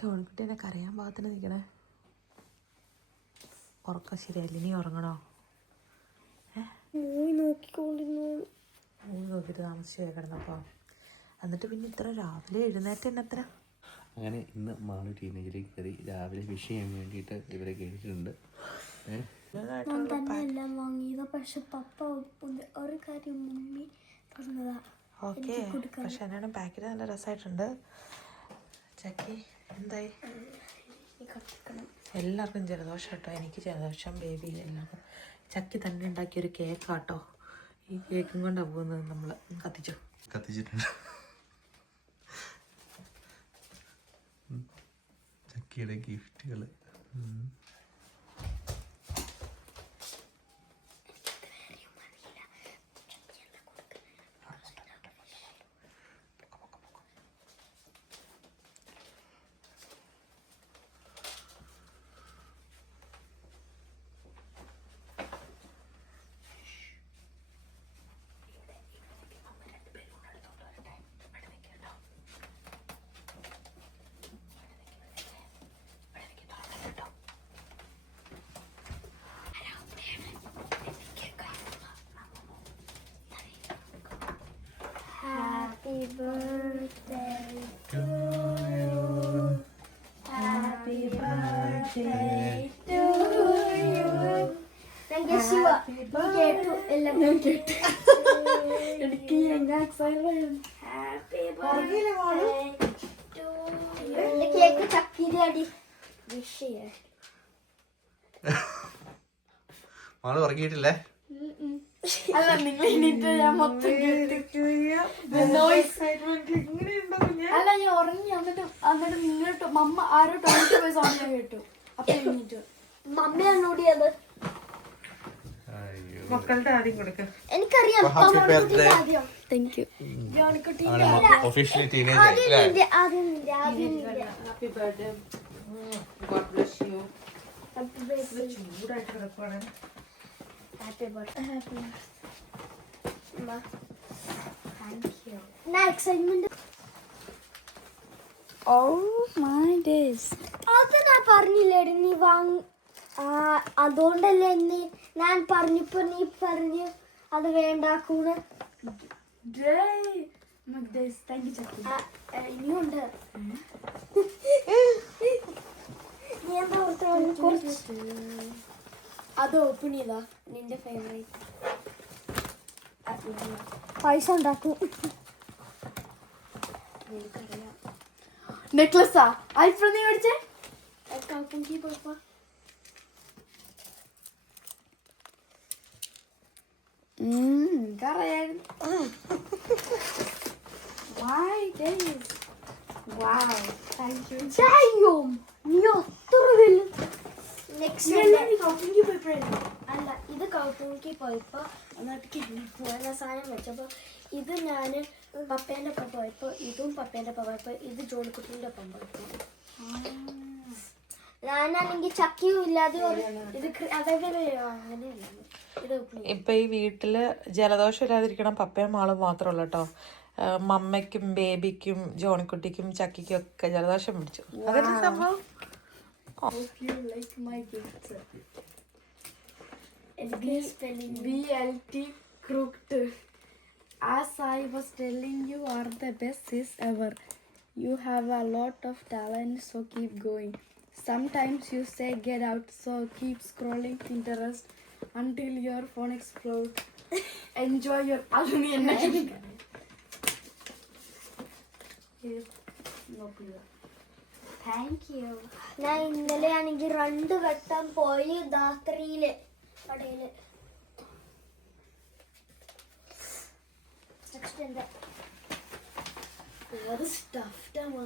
ചോണിക്കുട്ടീനെ കരയാൻ പാകത്തിന് നിൽക്കണേ. ഉറക്കം ശരിയല്ല, ഇനി ഉറങ്ങണോ? നോക്കിയിട്ട് താമസിച്ച് കിടന്നപ്പോൾ എന്നിട്ട് പിന്നെ ഇത്ര രാവിലെ എഴുന്നേറ്റ് തന്നെ എത്ര. അങ്ങനെ ഇന്ന് മാളു ടീനേജിലേക്ക് കയറി രാവിലെ വിഷ് ചെയ്യാൻ വേണ്ടിയിട്ട് ഇവരെ കേട്ടിട്ടുണ്ട്. എല്ലാം വാങ്ങിയത്. പക്ഷെ പപ്പ ഒരു കാര്യം മമ്മി പറഞ്ഞതാ. ഓക്കെ, പക്ഷെ എന്നാണ് പാക്കറ്റ് നല്ല രസമായിട്ടുണ്ട്. ചക്കി എന്തായി? എല്ലാവർക്കും ജലദോഷം കേട്ടോ. എനിക്ക് ജലദോഷം, ബേബി എല്ലാവർക്കും. ചക്കി തന്നെ ഉണ്ടാക്കിയൊരു കേക്കാട്ടോ. ഈ കേക്കും കൊണ്ടാണ് പോകുന്നത്. നമ്മൾ കത്തിച്ചിട്ടുണ്ട്. ചക്കിയുടെ ഗിഫ്റ്റുകൾ. Happy birthday to you. Happy birthday to you. Happy birthday to എല്ലാം ഞാൻ കേട്ടു. എനിക്ക് എങ്ങനെ excitement. Happy birthday to you. എന്റെ കേക്ക് ചക്കിരി അടി വിഷ് ചെയ്യാ. മാളു ഉറങ്ങിയിട്ടില്ലേ? അല്ല, നിങ്ങൾ എണീറ്റ് ഞാൻ മൊത്തം അല്ല, ഞാൻ ഉറങ്ങി. എന്നിട്ട് നിങ്ങളിട്ട് മമ്മ ആരോ ടോയ്ലറ്റ് പോയി സൗണ്ട് ഞാൻ കേട്ടു. അപ്പൊ എണീറ്റു. മമ്മയാണ് ഓടിയത്. മക്കളുടെ ആദ്യം കൊടുക്കാം. എനിക്കറിയാം. Thank you. Happy birthday. God bless you. ചൂടായിട്ട് കിടക്കുവാണ്. Happy birthday. Happy birthday. Thank you. Na excitement. Oh my days. അത് ഞാൻ പറഞ്ഞില്ലേടി നീ അതുകൊണ്ടല്ലേ ഞാൻ പറഞ്ഞപ്പോ നീ പറഞ്ഞു അത് വേണ്ടാക്കൂന്ന്. ഇനിയുണ്ട്. നീ എന്താ കുറച്ച് അത് ഓപ്പൺ ചെയ്താ നിന്റെ ഫേവറേറ്റ്. പൈസ ഉണ്ടാക്കും. നെക്ലസാ ഐഫോൺ നീ മേടിച്ചേ? നീ ഒത്ര വലുത്. അല്ല, ഇത് കൗപ്പൂക്കി പോയപ്പോ എന്നിട്ട് പോയ സാധനം വെച്ചപ്പോ ഇത് ഞാന് പപ്പേന്റെ ഒപ്പം പോയപ്പോ ഇതും പപ്പേന്റെ ഒപ്പം പോയപ്പോ ഇത് ജോലിക്കുട്ടിന്റെ ഒപ്പം പോയപ്പോ ഞാനാണെങ്കിൽ ചക്കിയും ഇല്ലാതെ ഇത് അങ്ങനെയല്ല. ഇത് ഇപ്പൊ ഈ വീട്ടില് ജലദോഷം ഇല്ലാതിരിക്കണം പപ്പയും മാളും മാത്രമല്ല കേട്ടോ. മമ്മയ്ക്കും ബേബിക്കും ജോണിക്കുട്ടിക്കും ചക്കിക്കും ഒക്കെ ജലദോഷം പിടിച്ചു. അതല്ലേ സംഭവം. Hope you like my gift. BLT crooked. As I was telling you, are the best sis ever. You have a lot of talent, so keep going. Sometimes you say get out, so keep scrolling Pinterest until your phone explodes. Enjoy your alumni night. No please. Thank you. ഞാൻ ഇന്നലെ ആണെങ്കിൽ 2 വട്ടം പോയി ധാത്രിയില് കടയില്. അത് സ്റ്റഫ്ഡാണ്.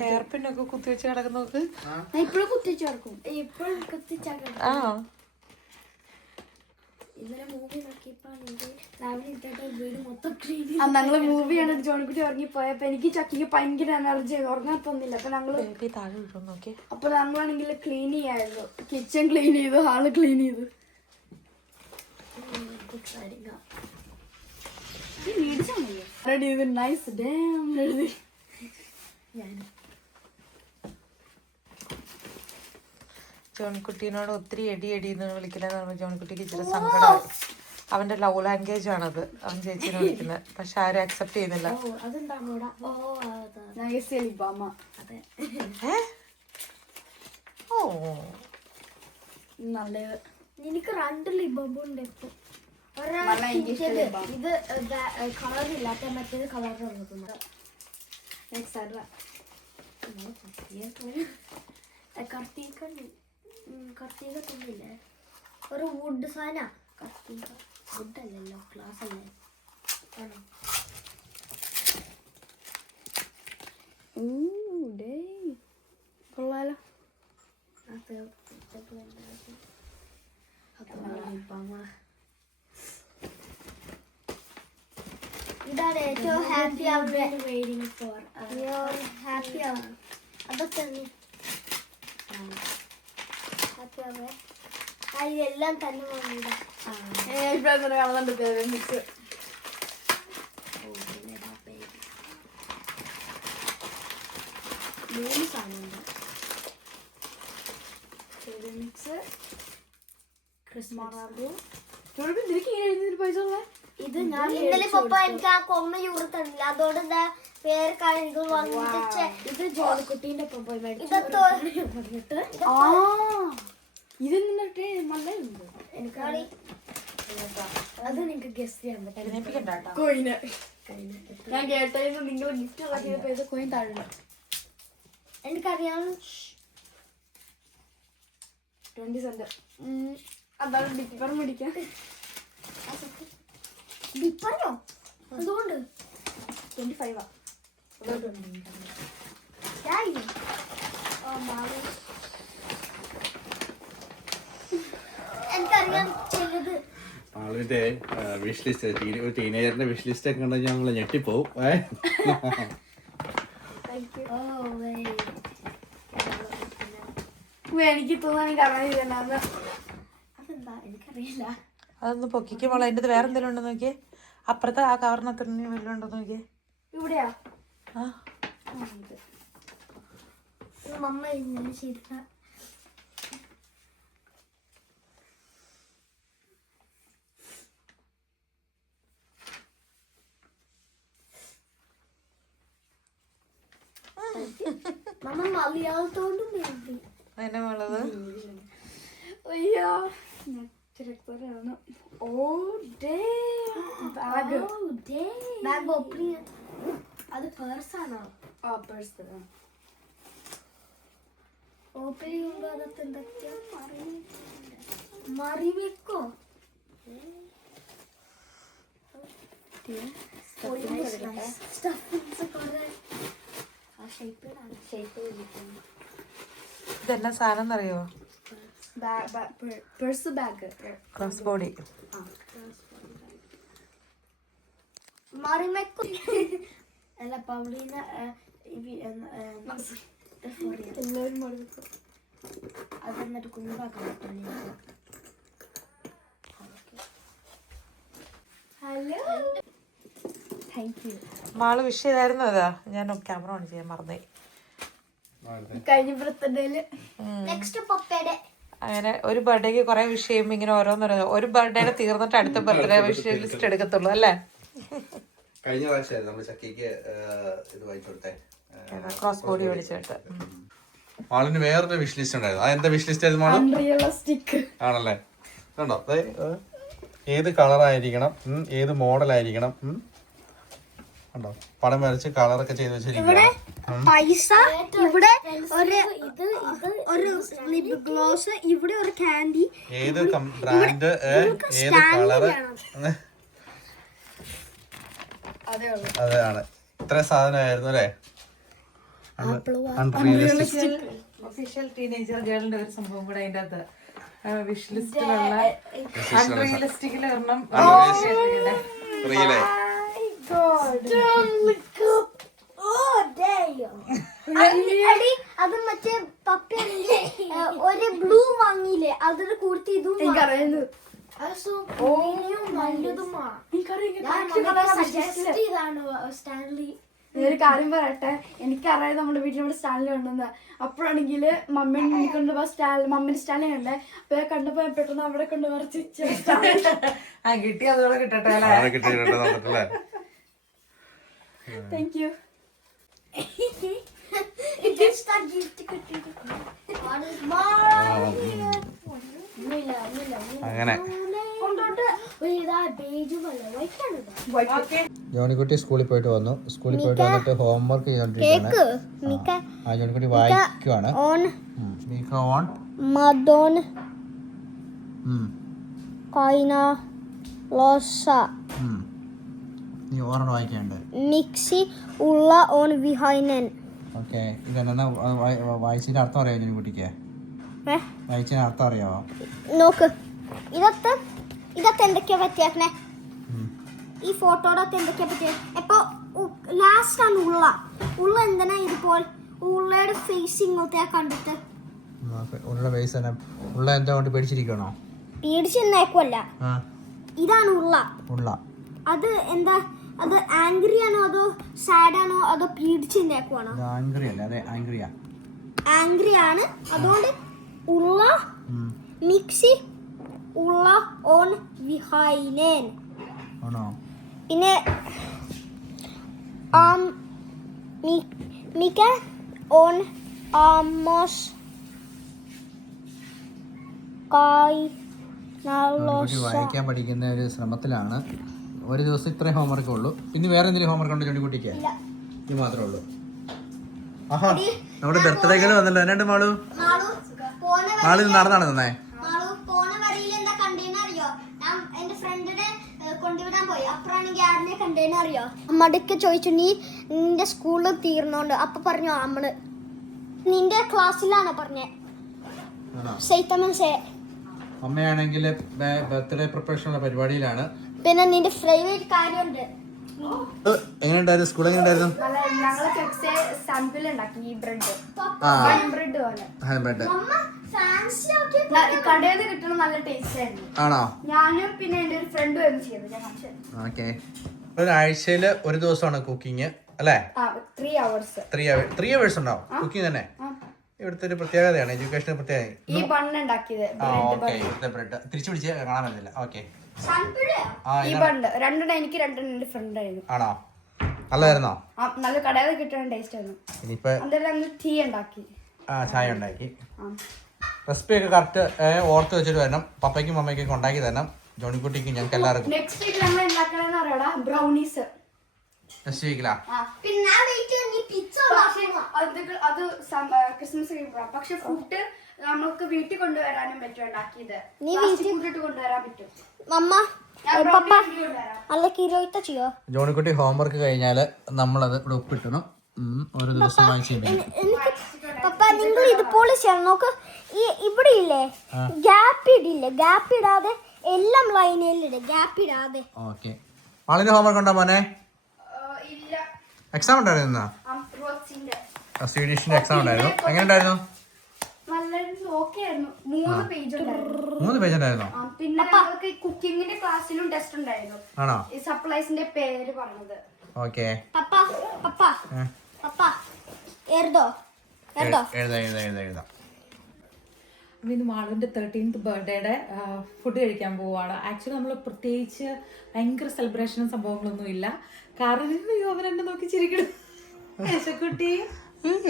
Hair പിന്നൊക്കെ കുത്തിവെച്ച് കിടക്കുന്ന നോക്ക്. ഇപ്പോഴും കുത്തിവെച്ച് കിടക്കും. ഇപ്പോഴും കുത്തിച്ചാ ഇന്നലെ മൂവി നോക്കിയപ്പോൾ രാവിലെ ഇട്ടിട്ട് വീട് മൊത്തം ക്ലീൻ. ഞങ്ങള് മൂവിയാണ് ജോണിക്കുട്ടി ഉറങ്ങിപ്പോയപ്പോ എനിക്ക് ചക്കിക്ക് ഭയങ്കര എനർജി, ഉറങ്ങാൻ തോന്നില്ല. അപ്പൊ ഞങ്ങളാണെങ്കിൽ ക്ലീൻ ചെയ്യായിരുന്നു. കിച്ചൺ ക്ലീൻ ചെയ്തു, ഹാള് ക്ലീൻ ചെയ്തു. നൈസ് ഡാം എഴുതി. ജോണിക്കുട്ടീനോട് ഒത്തിരി എടി എന്ന് വിളിക്കലെന്ന് പറയുമ്പോൾ ജോണിക്കുട്ടിക്ക് ഇച്ചിരി സങ്കടം. അവന്റെ ലവ് ലാംഗ്വേജ് ആണത്, അവൻ ചേച്ചിനെ വിളിക്കുന്നത്. പക്ഷെ ആരും അക്സെപ്റ്റ് ചെയ്യുന്നില്ല. ഓ നല്ലത്. എനിക്ക് 2 ലിബുണ്ട് ഇപ്പൊ. ഇത് കളറില്ലാത്ത മറ്റേത് കളറിലുള്ളത്. കർത്തിക തന്നില്ലേ ഒരു വുഡ് സാധന. കർത്തിക വുഡ് അല്ലല്ലോ, ഗ്ലാസ് അല്ലേ? കൊള്ളാലോ. ഇതാണ് ഏറ്റവും ഹാപ്പി വെയിറ്റിംഗ് ഫോർ. ഹാപ്പി ആവും അതൊക്കെ ഹാപ്പി ആവേ. ഇതെല്ലാം തന്നെ കാണുന്നുണ്ട്. മൂന്ന് സാധനമുണ്ട്. ഇത് ഞാൻ ഇന്നലെ പപ്പ എനിക്ക് ആ കൊമ്മ യൂറ് തന്നില്ല, അതുകൊണ്ട് പേര് ഇത് വന്നിട്ട് ഇത് ജോലിക്കുട്ടീന്റെ ഒപ്പം പോയി മേടിച്ചു. ഇത് നിന്നിട്ട് നല്ലുണ്ട്. എനിക്കാണ് അത് നിങ്ങക്ക് ഗസ് ചെയ്യാൻ പറ്റും. കോയിന് ഞാൻ കേട്ടായിരുന്നു നിങ്ങൾ ഗിഫ്റ്റ് ഇറക്കിയപ്പോ ഇത് കോയിൻ താഴെ. എനിക്കറിയാം 20 സെന്റ്. അതാണ് ഡിപ്പർ മേടിക്കാൻ. ഡിപ്പറോ അതുകൊണ്ട് 25 എനിക്കറിയാം ചെയ്ത്. ആളിന്റെ വിഷ് ലിസ്റ്റ്, ഒരു ടീനേജറിന്റെ വിഷ് ലിസ്റ്റ് ഒക്കെ ഉണ്ടെങ്കിൽ ഞങ്ങൾ ഞെട്ടിപ്പോവും. എനിക്ക് തോന്നാൻ അതെന്താ എനിക്കറിയില്ല. അതൊന്ന് പൊക്കിക്ക് മോളെ. അതിൻ്റെ വേറെ എന്തെങ്കിലും ഉണ്ടോ നോക്കിയേ. അപ്പുറത്തെ ആ കവറിനകത്ത് വല്ലതും ഉണ്ടോ നോക്കിയേ. ഇവിടെയാ ആ മമ്മ ഇന്നലെ ചെയ്ത മമ്മ മലയാളത്തോണ്ടും എഴുതി. അതിനെ മോളത് അയ്യോ അത് പേഴ്സാണോ? ഓപ്പൺ ചെയ്യുമ്പോ അതൊക്കെ എന്തൊക്കെയാ മറിവെക്കോ? ഇതെല്ലാം സാധനം എന്നറിയോ? Purse bag cross body. മറിവെക്കോ അല്ല പൗളീന എല്ലാവരും മറിവെക്കോ. അത് എന്നിട്ട് കുഞ്ഞാക്കാൻ പറ്റില്ല. Hello thank you. മാള് വിഷ് ചെയ്തായിരുന്നു. അതാ ഞാൻ ക്യാമറ ഓൺ ചെയ്യാൻ മറന്നേ. കഴിഞ്ഞ ബർത്ത്ഡേയില് നെക്സ്റ്റ് പപ്പയുടെ അങ്ങനെ ഒരു ബർത്ത്ഡേക്ക് കുറെ വിഷ് ചെയ്യുമ്പോൾ ഇങ്ങനെ ഓരോന്നോരോ ഒരു ബർത്ത്ഡേയുടെ തീർന്നിട്ട് അടുത്ത ബർത്ത്ഡേ വിഷ് ലിസ്റ്റ് എടുക്കത്തുള്ളൂ അല്ലേ? കഴിഞ്ഞ പ്രാവശ്യം നമ്മൾ ചക്കിക്ക് ഇത് വാങ്ങിച്ചു കൊടുത്തേ, ക്രോസ് ബോഡി മേടിച്ചിട്ട്. മാളിന് വേറൊരു വിഷ് ലിസ്റ്റ് ഉണ്ടായിരുന്നു. അത് എന്താ വിഷ് ലിസ്റ്റ് ആയിരുന്നു മാള്? ആണല്ലേ, കണ്ടോ? ഏത് കളറായിരിക്കണം, ഏത് മോഡലായിരിക്കണം, കണ്ടോ? പടം വരച്ച് കളറൊക്കെ ചെയ്ത് വെച്ചിരിക്കണം. പൈസ ഇവിടെ ഒരു ലിപ് ഗ്ലോസ്, ഇവിടെ ഒരു കാൻഡി, ഏത് ബ്രാൻഡ്, ഏത് കളറ്, അതാണ്. ഇത്ര സാധനമായിരുന്നു അല്ലേ? ഒഫീഷ്യൽ ടീനേജർ ഗേളിന്റെ ഒരു സംഭവം കൂടെ അതിൻ്റെ അകത്ത് വിഷ് ലിസ്റ്റിലുള്ള അൺറിയലിസ്റ്റിക്കിൽ ഒരെണ്ണം റിയലേ അത് മറ്റേ പപ്പയാണെങ്കിൽ ഒരു ബ്ലൂ വാങ്ങിയില്ലേ അതൊരു കൂർത്തി ഇതും സ്റ്റാൻലി. ഒരു കാര്യം പറയട്ടെ, എനിക്കറിയാം നമ്മുടെ വീട്ടിലൂടെ സ്റ്റാൻലി ഉണ്ടെന്ന്. അപ്പോഴാണെങ്കിൽ മമ്മീനെ കൊണ്ട് മമ്മീന്റെ സ്റ്റാൻലി കണ്ടേ. അപ്പൊ കണ്ടപ്പോ പെട്ടെന്ന് അവിടെ കൊണ്ട് വരച്ച് കിട്ടി. അതുകൂടെ കിട്ടട്ടെ. Thank you. അങ്ങനെ ജോണിക്കുട്ടി സ്കൂളിൽ പോയിട്ട് വന്നു. സ്കൂളിൽ പോയിട്ട് വന്നിട്ട് ഹോംവർക്ക് ചെയ്തോണ്ടിരിക്കുകയാണ്. ആ ജോണിക്കുട്ടി വായിക്കുവാണ്. മദോൻ കൈന ലോസ നീ ഓർമ്മ വായിക്കാണ്ട് മിക്സി ഉള്ള ഓൺ വിഹൈനൻ. ഓക്കെ, ഇതെന്നാ വായിച്ചതിന്റെ അർത്ഥം അറിയാമോ ജോണിക്കുട്ടിക്ക്? വായിച്ചതിന് അർത്ഥം അറിയാമോ? നോക്ക്, ഇതൊക്കെ എന്തൊക്കെയാ പറ്റിയാക്കണേ? ഈ ഫോട്ടോയുടെ എന്തൊക്കെയാ പറ്റിയ? ഇപ്പൊ ലാസ്റ്റ് ആണ് ഉള്ള എന്തിനാ ഇതുപോലെ ഉള്ളയുടെ ഫേസ് ഇങ്ങോട്ടേ കണ്ടിട്ട് ഉള്ള ഫേസ് തന്നെ. ഉള്ള എന്താ കൊണ്ട് പേടിച്ചിരിക്കണോ? പേടിച്ചെന്നേക്കുമല്ല, ഇതാണ് ഉള്ള. അത് എന്താ? അത് ആംഗ്രി ആണോ അതോ സാഡ് ആണോ അതോ പേടിച്ചെന്നേക്കുവാണോ? ആംഗ്രി ആണ്. അതുകൊണ്ട് ഉള്ള മിക്സി ഉള്ള ഓൺ വിഹൈനൻ. പിന്നെ മിക്ക ഓൺ ആമോസ് വായിക്കാൻ പഠിക്കുന്ന ഒരു ശ്രമത്തിലാണ്. ഒരു ദിവസം ഇത്രയും ഹോംവർക്ക് ഉള്ളൂ. പിന്നെ വേറെ എന്തെങ്കിലും ഹോംവർക്ക് ഉണ്ടോ ജോണിക്കുട്ടിക്ക്? ഇത് മാത്രമേ ഉള്ളൂ. ആഹാ, നമ്മുടെ ബർത്ത്ഡേക്ക് വന്നല്ലോ. എന്നാണ്ട് മാളു നടന്നാണ് തന്നെ. മടക്ക് ചോദിച്ചു, നീ നിന്റെ സ്കൂളിൽ തീർന്നോണ്ട്. അപ്പൊ പറഞ്ഞു നമ്മള് നിന്റെ ക്ലാസ്സിലാണ് പറഞ്ഞേ. അമ്മയാണെങ്കിൽ ബർത്ത്ഡേ പ്രിപ്പറേഷനുള്ള പരിപാടിയിലാണ്. പിന്നെ നിന്റെ ഫേവറേറ്റ് കാര്യമുണ്ട്. എങ്ങനെയുണ്ടായിരുന്നു സ്കൂൾ? എങ്ങനെയുണ്ടായിരുന്നു? കടയിൽ കിട്ടണ നല്ല ടേസ്റ്റ് ആയിരുന്നു. ആണോ? ഞാനും പിന്നെ എന്റെ ഒരു ഫ്രണ്ടും ചെയ്തു. ഓക്കെ, ഒരാഴ്ചയില് ഒരു ദിവസമാണ് കുക്കിംഗ് അല്ലേ? 3 hours. 3 hours ഉണ്ടാവും കുക്കിംഗ് തന്നെ. ഇവിടുത്തെ ഒരു പ്രത്യേകതയാണ്, എഡ്യൂക്കേഷന്റെ പ്രത്യേകത. ഈ ബണ്ണ് ഉണ്ടാക്കിയത് തിരിച്ചു പിടിച്ച് കാണാൻ പറ്റില്ല. ഓക്കെ, ഈ ബണ്ണ് രണ്ടെണ്ണം എനിക്ക്, രണ്ടെണ്ണം എന്റെ ഫ്രണ്ട് ആയിരുന്നു. ആണോ? നല്ലതായിരുന്നോ? നല്ല കടയിൽ കിട്ടുന്ന ടേസ്റ്റ് ആയിരുന്നു. ഇനിയിപ്പോ ടീ ഉണ്ടാക്കി, ചായ ഉണ്ടാക്കി. റെസിപ്പി ഒക്കെ കറക്റ്റ് ഓർത്ത് വെച്ചിട്ട് വരണം. പപ്പയ്ക്കും മമ്മയ്ക്കും ഉണ്ടാക്കി തരണം. ജോണിക്കുട്ടിക്ക് ഞങ്ങൾക്ക് എല്ലാവർക്കും. നെക്സ്റ്റ് വീക്ക് നമ്മൾ ഉണ്ടാക്കണമെന്ന് അറിയാടാ ബ്രൗണീസ്. നെക്സ്റ്റ് വീക്കിലാ? അത് ക്രിസ്മസ് പക്ഷെ ഫുഡ് നമുക്ക് വീട്ടിൽ കൊണ്ടുവരാനും പറ്റും. ഉണ്ടാക്കിയത് കൊണ്ടുവരാൻ പറ്റും. ജോണിക്കുട്ടി ഹോംവർക്ക് കഴിഞ്ഞാല് നമ്മളത് ഇവിടെ ഒപ്പിട്ടണം. ഓരോ ദിവസം വായിച്ചു. പപ്പ നിങ്ങൾ ഇതുപോലെ ചെയ്യണം. നോക്ക്, ഈ ഇവിടെ ഇല്ലേ ഗ്യാപ്പ് ഇടാതെ എല്ലാം ലൈനിലിട്, ഗ്യാപ്പ് ഇടാതെ. ഓക്കെ, ആളിന് ഹോംവർക്ക് ഉണ്ടോ മോനെ? എക്സാം ഉണ്ടായിരുന്നു. സ്വീഡിഷിന്റെ എക്സാം ഉണ്ടായിരുന്നു. എങ്ങനെ ഉണ്ടായിരുന്നു? 3 പേജ് ഉണ്ടായിരുന്നു. പിന്നെ കുക്കിങ്ങിന്റെ ക്ലാസ്സിലും ടെസ്റ്റ് ഉണ്ടായിരുന്നു. ആണോ? ഈ സപ്ലൈസിന്റെ പേര് പറഞ്ഞത്. ഓക്കെ, എഴുതാം. ഇന്ന് മാളുവിൻ്റെ 13th ബർത്ത്ഡേയുടെ ഫുഡ് കഴിക്കാൻ പോവുകയാണ്. ആക്ച്വലി നമ്മൾ പ്രത്യേകിച്ച് ഭയങ്കര സെലിബ്രേഷനും സംഭവങ്ങളൊന്നും ഇല്ല. കാരണം അവൻ എന്നെ നോക്കി ചിരിക്കണം.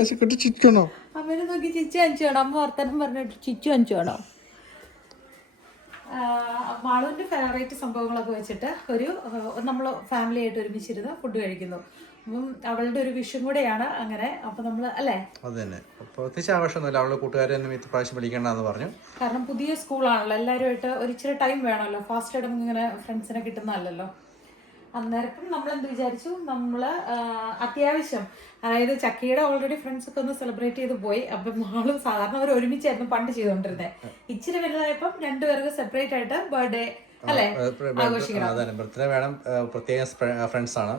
യശക്കുട്ടി ചിരിക്കണോ? അമ്മേനെ നോക്കി ചിച്ചു അഞ്ചുവേണം. അമ്മ വർത്തനം പറഞ്ഞിട്ട് ചിച്ചു അഞ്ചുവേണം. മാളുവിൻ്റെ ഫേവറേറ്റ് സംഭവങ്ങളൊക്കെ വെച്ചിട്ട് നമ്മൾ ഫാമിലി ആയിട്ട് ഒരുമിച്ചിരുന്ന് ഫുഡ് കഴിക്കുന്നു. അപ്പം അവളുടെ ഒരു വിഷും കൂടെയാണ് അങ്ങനെ. അപ്പം നമ്മൾ അല്ലേ, അത് തന്നെ പ്രത്യേകിച്ച് ആവശ്യമൊന്നുമില്ല. അവളുടെ കൂട്ടുകാരെ പ്രാവശ്യം വിളിക്കണ്ടെന്ന് പറഞ്ഞു. കാരണം പുതിയ സ്കൂളാണല്ലോ, എല്ലാവരുമായിട്ട് ഒരു ഇച്ചിരി ടൈം വേണമല്ലോ. ഫാസ്റ്റ് ആയിട്ട് നമുക്ക് ഇങ്ങനെ ഫ്രണ്ട്സിനെ കിട്ടുന്നതല്ലല്ലോ. അന്നേരം നമ്മൾ എന്ത് വിചാരിച്ചു, നമ്മള് അത്യാവശ്യം അതായത് ചക്കിയുടെ ഓൾറെഡി ഫ്രണ്ട്സ് ഒക്കെ ഒന്ന് സെലിബ്രേറ്റ് ചെയ്ത് പോയി. അപ്പം മാളും സാധാരണ അവർ ഒരുമിച്ചായിരുന്നു പണ്ട് ചെയ്തോണ്ടിരുന്നത്. ഇച്ചിരി വലുതായപ്പം രണ്ടുപേർക്ക് സെപ്പറേറ്റ് ആയിട്ട് ബർത്ത്ഡേ അല്ലെ ആഘോഷിക്കണം. ബർത്ത്ഡേ വേണം, പ്രത്യേക ഫ്രണ്ട്സ് ആണ്,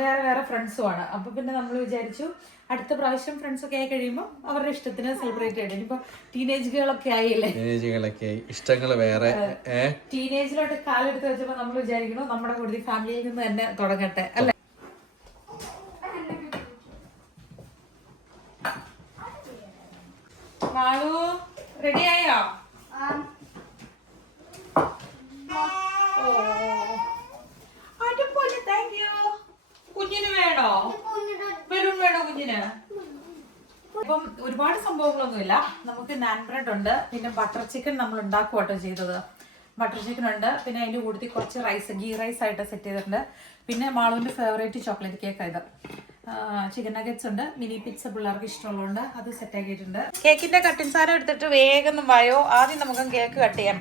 വേറെ വേറെ ഫ്രണ്ട്സും ആണ്. അപ്പൊ പിന്നെ നമ്മൾ വിചാരിച്ചു അടുത്ത പ്രാവശ്യം ഫ്രണ്ട്സ് ഒക്കെ ആയി കഴിയുമ്പോൾ അവരുടെ ഇഷ്ടത്തിന് സെലിബ്രേറ്റ് ചെയ്യണം. ഇനിയിപ്പോ ടീനേജുകളൊക്കെ ആയില്ലേ, ഇഷ്ടങ്ങൾ വേറെ. ടീനേജിലോട്ട് കാലെടുത്ത് വെച്ചപ്പോ നമ്മൾ വിചാരിക്കണം നമ്മുടെ കൂടുതൽ ഫാമിലിയിൽ നിന്ന് തന്നെ തുടങ്ങട്ടെ അല്ലെ. മാളു റെഡി ആയോ? കുഞ്ഞിന് വേണോ? ബലൂൺ വേണോ കുഞ്ഞിന്? ഇപ്പം ഒരുപാട് സംഭവങ്ങളൊന്നുമില്ല. നമുക്ക് നാൻ ബ്രെഡ് ഉണ്ട്, പിന്നെ ബട്ടർ ചിക്കൻ നമ്മൾ ഉണ്ടാക്കുവാട്ടോ ചെയ്തത്. ബട്ടർ ചിക്കൻ ഉണ്ട്, പിന്നെ അതിന്റെ കൂട്ടത്തിൽ കുറച്ച് റൈസ്, ഗീ റൈസ് ആയിട്ട് സെറ്റ് ചെയ്തിട്ടുണ്ട്. പിന്നെ മാളുവിന്റെ ഫേവറേറ്റ് ചോക്ലേറ്റ് കേക്ക് ഇത്. ചിക്കൻ നഗറ്റ്സ് ഉണ്ട്, മിനി പിസ്സ പിള്ളേർക്ക് ഇഷ്ടമുള്ളതുകൊണ്ട് അത് സെറ്റ് ആക്കിയിട്ടുണ്ട്. കേക്കിന്റെ കട്ടിങ് സാധനം എടുത്തിട്ട് വേഗം വായോ. ആദ്യം നമുക്ക് കേക്ക് കട്ട് ചെയ്യാം.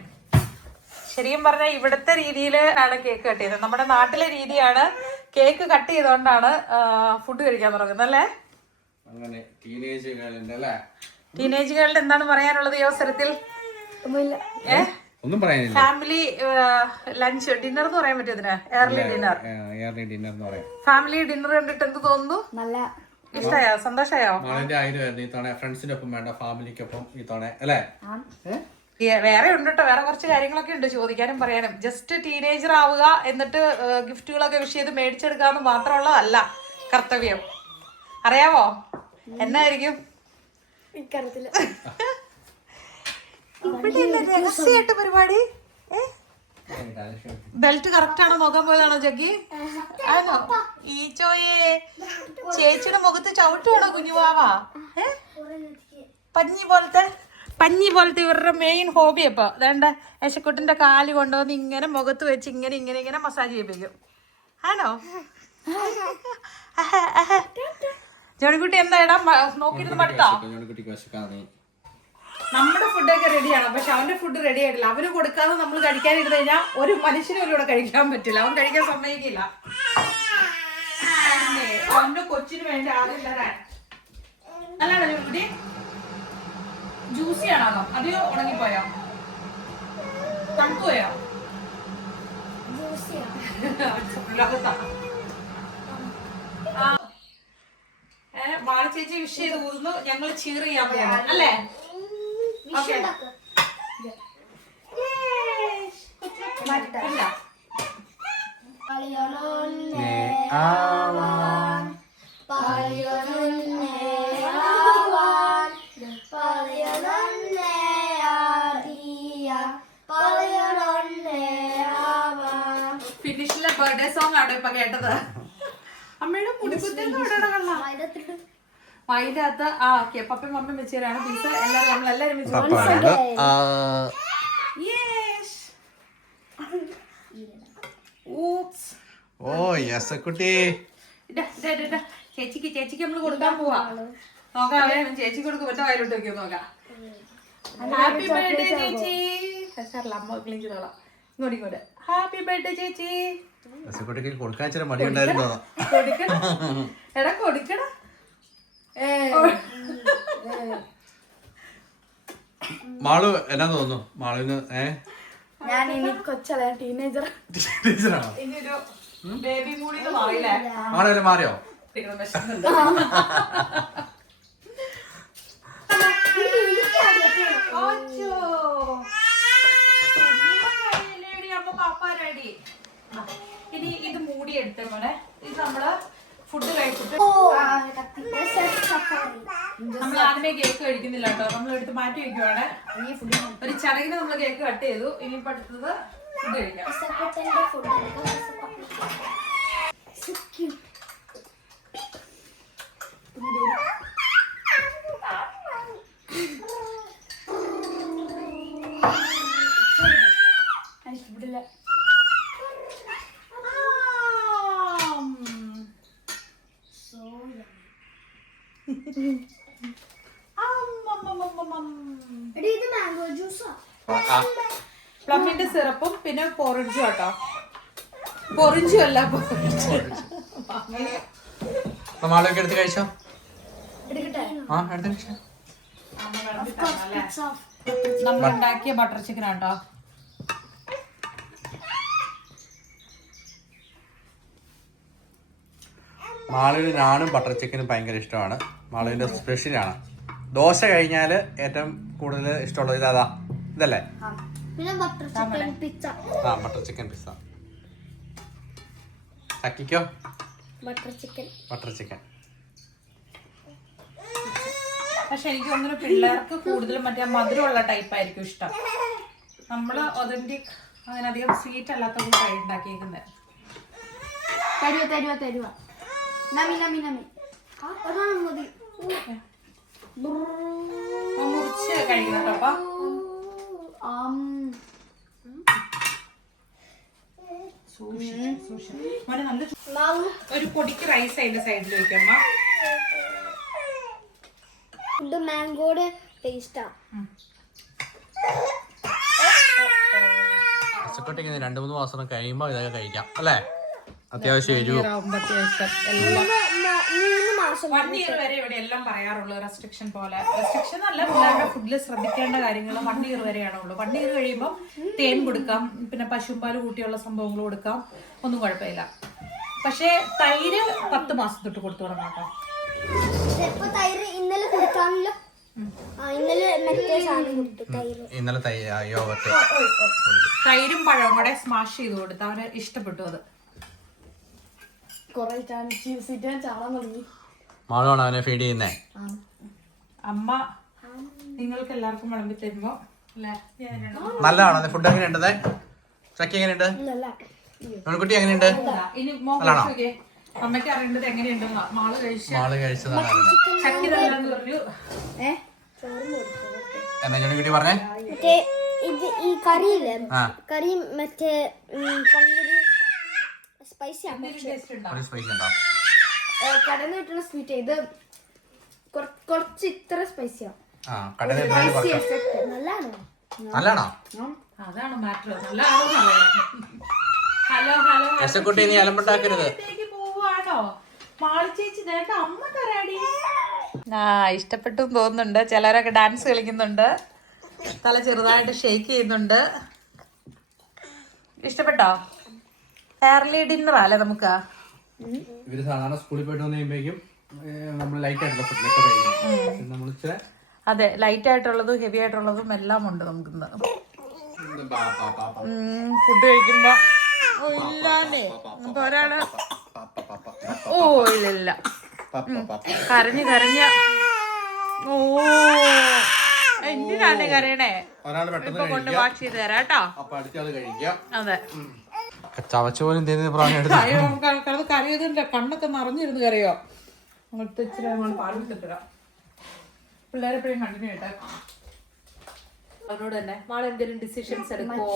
ശരിക്കും പറഞ്ഞാൽ ഇവിടുത്തെ രീതിയിലാണ് കേക്ക് കട്ട് ചെയ്യുന്നത്. നമ്മുടെ നാട്ടിലെ രീതിയാണ് കേക്ക് കട്ട് ചെയ്തോണ്ടാണ് ഫുഡ് കഴിക്കാൻ തുടങ്ങുന്നത് അല്ലേ. ടീനേജുകളുടെ എന്താണ് പറയാനുള്ളത് ഈ അവസരത്തിൽ? ഫാമിലി ലഞ്ച് ഡിന്നർ എന്ന് പറയാൻ പറ്റും ഇതിന്. ഏർലി ഡിന്നർ ഫാമിലി ഡിന്നർ കണ്ടിട്ട് എന്ത് തോന്നുന്നു? നല്ല ഇഷ്ടായോ? സന്തോഷായോ? ഫ്രണ്ട്സിന്റെ ഒപ്പം വേണ്ട, ഫാമിലിക്കൊപ്പം ഈ തവണ അല്ലേ. വേറെ ഉണ്ട് കേട്ടോ, വേറെ കുറച്ച് കാര്യങ്ങളൊക്കെ ഉണ്ട് ചോദിക്കാനും പറയാനും. ജസ്റ്റ് ടീനേജർ ആവുക, എന്നിട്ട് ഗിഫ്റ്റുകളൊക്കെ വിഷ് ചെയ്ത് മേടിച്ചെടുക്കാന്ന് മാത്രമുള്ളതല്ല കർത്തവ്യം. അറിയാവോ എന്നായിരിക്കും? രഹസ്യമായിട്ട് പരിപാടി. ബെൽറ്റ് കറക്റ്റ് ആണോ നോക്കാൻ പോയതാണോ ജഗ്ഗി? ആണോ? ഈച്ചോയെ ചേച്ചിയുടെ മുഖത്ത് ചവിട്ടുവാണോ കുഞ്ഞുവാവാ? പഞ്ഞി പോലത്തെ ഇവരുടെ മെയിൻ ഹോബി. അപ്പൊ അതേണ്ട യശക്കുട്ടിന്റെ കാല് കൊണ്ടുവന്ന് ഇങ്ങനെ മുഖത്ത് വെച്ച് ഇങ്ങനെ ഇങ്ങനെ ഇങ്ങനെ മസാജ് ചെയ്യിപ്പിക്കും. ആണോ? ജോണിക്കുട്ടി എന്താ ഇടാ നോക്കിയിരുന്ന് മടുത്താ? നമ്മുടെ ഫുഡൊക്കെ റെഡിയാണ്, പക്ഷെ അവന്റെ ഫുഡ് റെഡി ആയിട്ടില്ല. അവന് കൊടുക്കാതെ നമ്മൾ കഴിക്കാനിരുന്ന് കഴിഞ്ഞാൽ ഒരു മനുഷ്യനും ഇവിടെ കഴിക്കാൻ പറ്റില്ല. അവൻ കഴിക്കാൻ സമ്മതിക്കില്ല. അവന്റെ കൊച്ചിന് വേണ്ടി ആളില്ല. അല്ലാണോ ജോണിക്കുട്ടി? ജ്യൂസി ആണോ അതെയോ ഉണങ്ങിപ്പോയോ? തണുത്തുപോയോ? ബാല ചേച്ചി വിഷ് ചെയ്ത് ഊതുന്നു, ഞങ്ങൾ ചീർ ചെയ്യാൻ പോകണം അല്ലേ? ഫിനിഷിലെ ബർത്ത്ഡേ സോങ് ആണ് ഇപ്പൊ കേട്ടത്. അമ്മയുടെ മുടിക്കുത്തി അതിന്റെ അകത്ത് ഓക്കെ പപ്പയും മമ്മയും വെച്ചാണ് പീസ്. എല്ലാരും നമ്മളെല്ലാരും ചേച്ചിക്ക് നമ്മള് കൊടുക്കാൻ പോവാ. നോക്കാവേ ചേച്ചിക്ക് കൊടുക്കും, മറ്റേ വയലോട്ട് വെക്കും. നോക്കാം. ഹാപ്പി ബർത്ത്ഡേ ചേച്ചി. അമ്മ ക്ലീൻ ചെയ്തോളാം. ഇങ്ങോട്ട് ഹാപ്പി ബർത്ത്ഡേ ചേച്ചി. എടാ കൊടുക്കടാ. മാളു എന്നാ തോന്നുന്നു? മാളുവിന് ഞാൻ ഇനി കൊച്ചല്ല, ടീനേജർ. ഇനിയൊരു ബേബി മൂഡിൽ മാറിയില്ലേ? മാളു മാറിയോ? ഇനി ഇത് മൂടി എടുത്ത പോലെ ഇത് നമ്മള് ഫുഡ് കഴിച്ചിട്ട് നമ്മൾ ആദ്യമേ കേക്ക് കഴിക്കുന്നില്ല കേട്ടോ. നമ്മൾ എടുത്ത് മാറ്റി വെക്കുവാണ്. ഒരു ചടങ്ങിന് നമ്മൾ കേക്ക് കട്ട് ചെയ്തു. ഇനി അടുത്തത് ഫുഡ് കഴിക്കാം. പ്ലമ്മിന്റെ സിറപ്പും പിന്നെ പോറഡ്ജും കേട്ടോ. പൊറിഞ്ചു അല്ല മാളൊക്കെ എടുത്ത് കഴിച്ചോ? എടുക്കട്ടെ? ആ എടുത്ത് കഴിച്ചോ. നമ്മൾ ഉണ്ടാക്കിയ ബട്ടർ ചിക്കൻ ആട്ടോ. മാളുവിന് നാനും ബട്ടർ ചിക്കനും ഭയങ്കര ഇഷ്ടമാണ്. മാളുവിന്റെ സ്പെഷ്യലാണ്. ദോശ കഴിഞ്ഞാൽ ഏറ്റവും കൂടുതൽ ഇഷ്ടമുള്ളത് ഇതാ ഇതല്ലേ? പിന്നെ ബട്ടർ ചിക്കൻ പിസ്സ. ആ ബട്ടർ ചിക്കൻ പിസ്സ. ചക്കിക്കോ? Butter chicken. Butter chicken. പക്ഷെ എനിക്ക് തോന്നുന്നു പിള്ളേർക്ക് കൂടുതലും മറ്റേ മധുരമുള്ള ടൈപ്പ് ആയിരിക്കും ഇഷ്ടം. നമ്മള് ഒതന്റിക് അങ്ങനെ അധികം സ്വീറ്റ് അല്ലാത്തതും ഉണ്ടാക്കിയേക്കുന്നത്. തരുവ നമി നമി നമി അതാണ് മതി. മുറിച്ച് കഴിക്കണം കേട്ടോ. ഒരു പൊടിക്ക് റൈസ് അതിന്റെ സൈഡിൽ വെക്കമ്മ. ഇത് മാംഗോയുടെ ടേസ്റ്റാ. പച്ചക്കൊട്ടയ്ക്ക് 2-3 മാസം കഴിയുമ്പോൾ ഇതൊക്കെ കഴിക്കാം അല്ലേ? അത്യാവശ്യം എരിവ്. 3 മാസം 1 ഇയർ വരെ ഇവിടെ എല്ലാം പറയാറുള്ളൂ റെസ്ട്രിക്ഷൻ പോലെ. റെസ്ട്രിക്ഷൻ അല്ല, പിള്ളേരുടെ ഫുഡിൽ ശ്രദ്ധിക്കേണ്ട കാര്യങ്ങൾ 1 ഇയർ വരെയാണുള്ളൂ. 1 ഇയർ കഴിയുമ്പോൾ തേൻ കൊടുക്കാം, പിന്നെ പശുമ്പാല് കൂട്ടിയുള്ള സംഭവങ്ങൾ കൊടുക്കാം, ഒന്നും കുഴപ്പമില്ല. പക്ഷേ തൈര് 10 മാസം തൊട്ട് കൊടുത്തു തുടങ്ങാം കേട്ടോ. തൈര് ഇന്നലെ കൊടുക്കാമല്ലോ. ഇന്നലെ തൈരും പഴവും കൂടെ സ്മാഷ് ചെയ്ത് കൊടുത്തു. അവന് ഇഷ്ടപ്പെട്ടു അത്. മാളാണ് അവനെ ഫീഡ് ചെയ്യുന്നേ. അമ്മ നിങ്ങൾക്ക് എല്ലാവർക്കും വിളമ്പി തരുമ്പോ നല്ലതാണോ ഫുഡ്? എങ്ങനെയുണ്ട് ചക്കി? എങ്ങനെയുണ്ട് കുട്ടി? എങ്ങനെയുണ്ട്? അമ്മയ്ക്ക് അറിയേണ്ടത് എങ്ങനെയുണ്ട്. മാള് കഴിച്ചതാണ്. ചക്കി നല്ലതെന്ന് പറഞ്ഞു. എന്നാ കുട്ടി പറഞ്ഞേ? മറ്റേ ഈ കറിയില്ലേ, കറി മറ്റേ സ്പൈസി ആണ്. കടന്ന് കിട്ടുന്ന സ്വീറ്റ് ഇത് കുറച്ച് ഇത്ര സ്പൈസിയാ. നല്ലതാണോ? അതാണ് മാറ്റർ. കുട്ടി നീ അലമ്പുണ്ടാക്കരുത്. പോവാണോ മാളി ചേച്ചി? നേരത്തെ അമ്മ തരാടി. ഇഷ്ടപ്പെട്ടു തോന്നുന്നുണ്ട്. ചിലരൊക്കെ ഡാൻസ് കളിക്കുന്നുണ്ട്, തല ചെറുതായിട്ട് ഷേക്ക് ചെയ്യുന്നുണ്ട്. ഇഷ്ടപ്പെട്ടോ? ഫെയർലി ഡിന്നർ അല്ലേ നമുക്ക്? ഇവര് സാധാരണ സ്കൂളിൽ പോയിട്ട് വന്നു കഴിയുമ്പോഴേക്കും നമ്മൾ ലൈറ്റ് ആയിട്ടുള്ള ഫുഡിലൊക്കെ കഴിക്കും. അതെ, ലൈറ്റ് ആയിട്ടുള്ളതും ഹെവി ആയിട്ടുള്ളതും എല്ലാം ഉണ്ട് നമുക്ക് ഇന്ന്. ഫുഡ് കഴിക്കുമ്പോ ഇല്ലാന്നേ ഒരാള് ഇല്ല കരഞ്ഞ് എന്തിനാണ് കരയണേ? ഇപ്പൊ കൊണ്ട് വാഷ് ചെയ്ത് തരാം കേട്ടോ. അതെ, കരയതിന്റെ കണ്ണൊക്കെ നിറഞ്ഞിരുന്ന് കരയോ. അങ്ങോട്ട് ഇച്ചിരി പാലിട്ടിടാം. പിള്ളേരെപ്പോഴും കണ്ടിന്യൂ ചെയ്യട്ടെ. അവനോട് തന്നെ നാളെ എന്തെങ്കിലും ഡിസിഷൻസ് എടുക്കുമോ?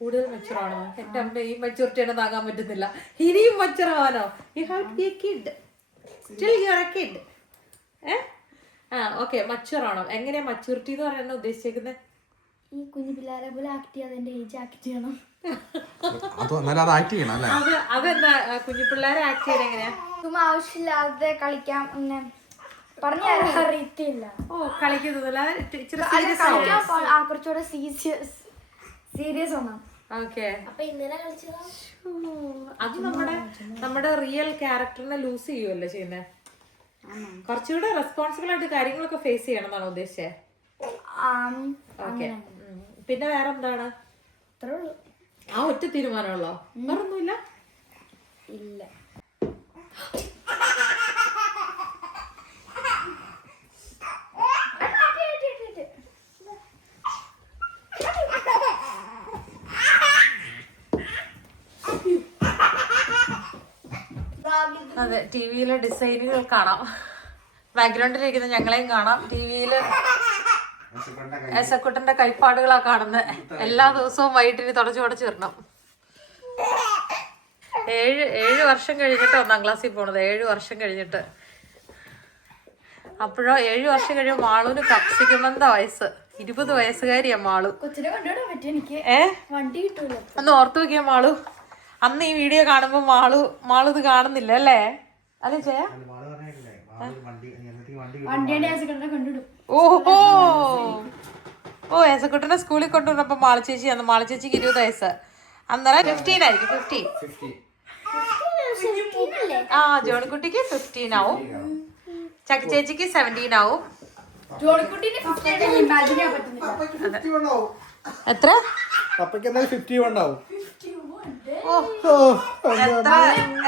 കൂടുതൽ മെച്ചുറാണോ? എന്റെ അമ്മ ഈ മെച്ചൂരിറ്റി തന്നെ താങ്ങാൻ പറ്റുന്നില്ല. ഇനിയും മെച്ചുറാവാനോ? You have to be a kid. Still you are a kid. Okay, മച്ചുറാണോ? എങ്ങനെയാ മച്ചൂരിറ്റി എന്ന് പറയാൻ ഉദ്ദേശിച്ചേക്കുന്നത്? ഈ കുഞ്ഞു പിള്ളേരെ പോലെ ആക്ട് ചെയ്യാൻ എന്റെ ഏജ് ആക്ട് ചെയ്യണം. അതെന്താ കുഞ്ഞു പിള്ളേരെ ആക്ട് ചെയ്യണം? എങ്ങനെയാ? ആവശ്യമില്ലാതെ കളിക്കാം പറഞ്ഞ അറിയത്തില്ല. കളിക്കുന്നതല്ല, കുറച്ചുകൂടെ സീരിയസ് ആണ്. അത് നമ്മുടെ റിയൽ ക്യാരക്ടറിനെ ലൂസ് ചെയ്യുമല്ലോ ചെയ്യുന്നത്. കുറച്ചുകൂടെ റെസ്പോൺസിബിൾ ആയിട്ട് കാര്യങ്ങളൊക്കെ ഫേസ് ചെയ്യണം എന്നാണ് ഉദ്ദേശിച്ചത്. ഓക്കെ, പിന്നെ വേറെ എന്താണ്? ആ ഒറ്റ തീരുമാനമുള്ളോ? വേറൊന്നുമില്ല? ഇല്ല. അതെ, ടിവിയിലെ ഡിസൈനുകൾ കാണാം, ബാക്ക്ഗ്രൗണ്ടിലിരിക്കുന്ന ഞങ്ങളെയും കാണാം. ടിവിയില് എസക്കുട്ടന്റെ കൈപ്പാടുകളാ കാണുന്നത്. എല്ലാ ദിവസവും വൈകിട്ടിന് തുടച്ചു വരണം. 7 വർഷം കഴിഞ്ഞിട്ട് 1ാം ക്ലാസ്സിൽ പോണത്. 7 വർഷം കഴിഞ്ഞിട്ട്. അപ്പോഴോ 7 വർഷം കഴിയുമ്പോൾ മാളൂന് കപ്സിക്കുമെന്താ വയസ്സ്. 20 വയസ്സുകാരിയാ മാളു. കൊച്ചിനെ കൊണ്ടുവിടാൻ പറ്റും എനിക്ക്. വണ്ടി കിട്ടൂല. ഒന്ന് ഓർത്തു നോക്കിയാ മാളു. അന്ന് ഈ വീഡിയോ കാണുമ്പോ മാളു ഇത് കാണുന്നില്ല അല്ലേ അല്ലേ ചേ? ഓഹോ ഓ ഏസക്കുട്ടനെ സ്കൂളിൽ കൊണ്ടുവന്നപ്പോ മാളു ചേച്ചി അന്ന് മാളു ചേച്ചിക്ക് 20 വയസ്സ്, അന്നേരം 15 ആയിരിക്കും. 15 ആ ജോണിക്കുട്ടിക്ക് 15 ആവും, ചക്കി ചേച്ചിക്ക് 17 ആവും. എത്ര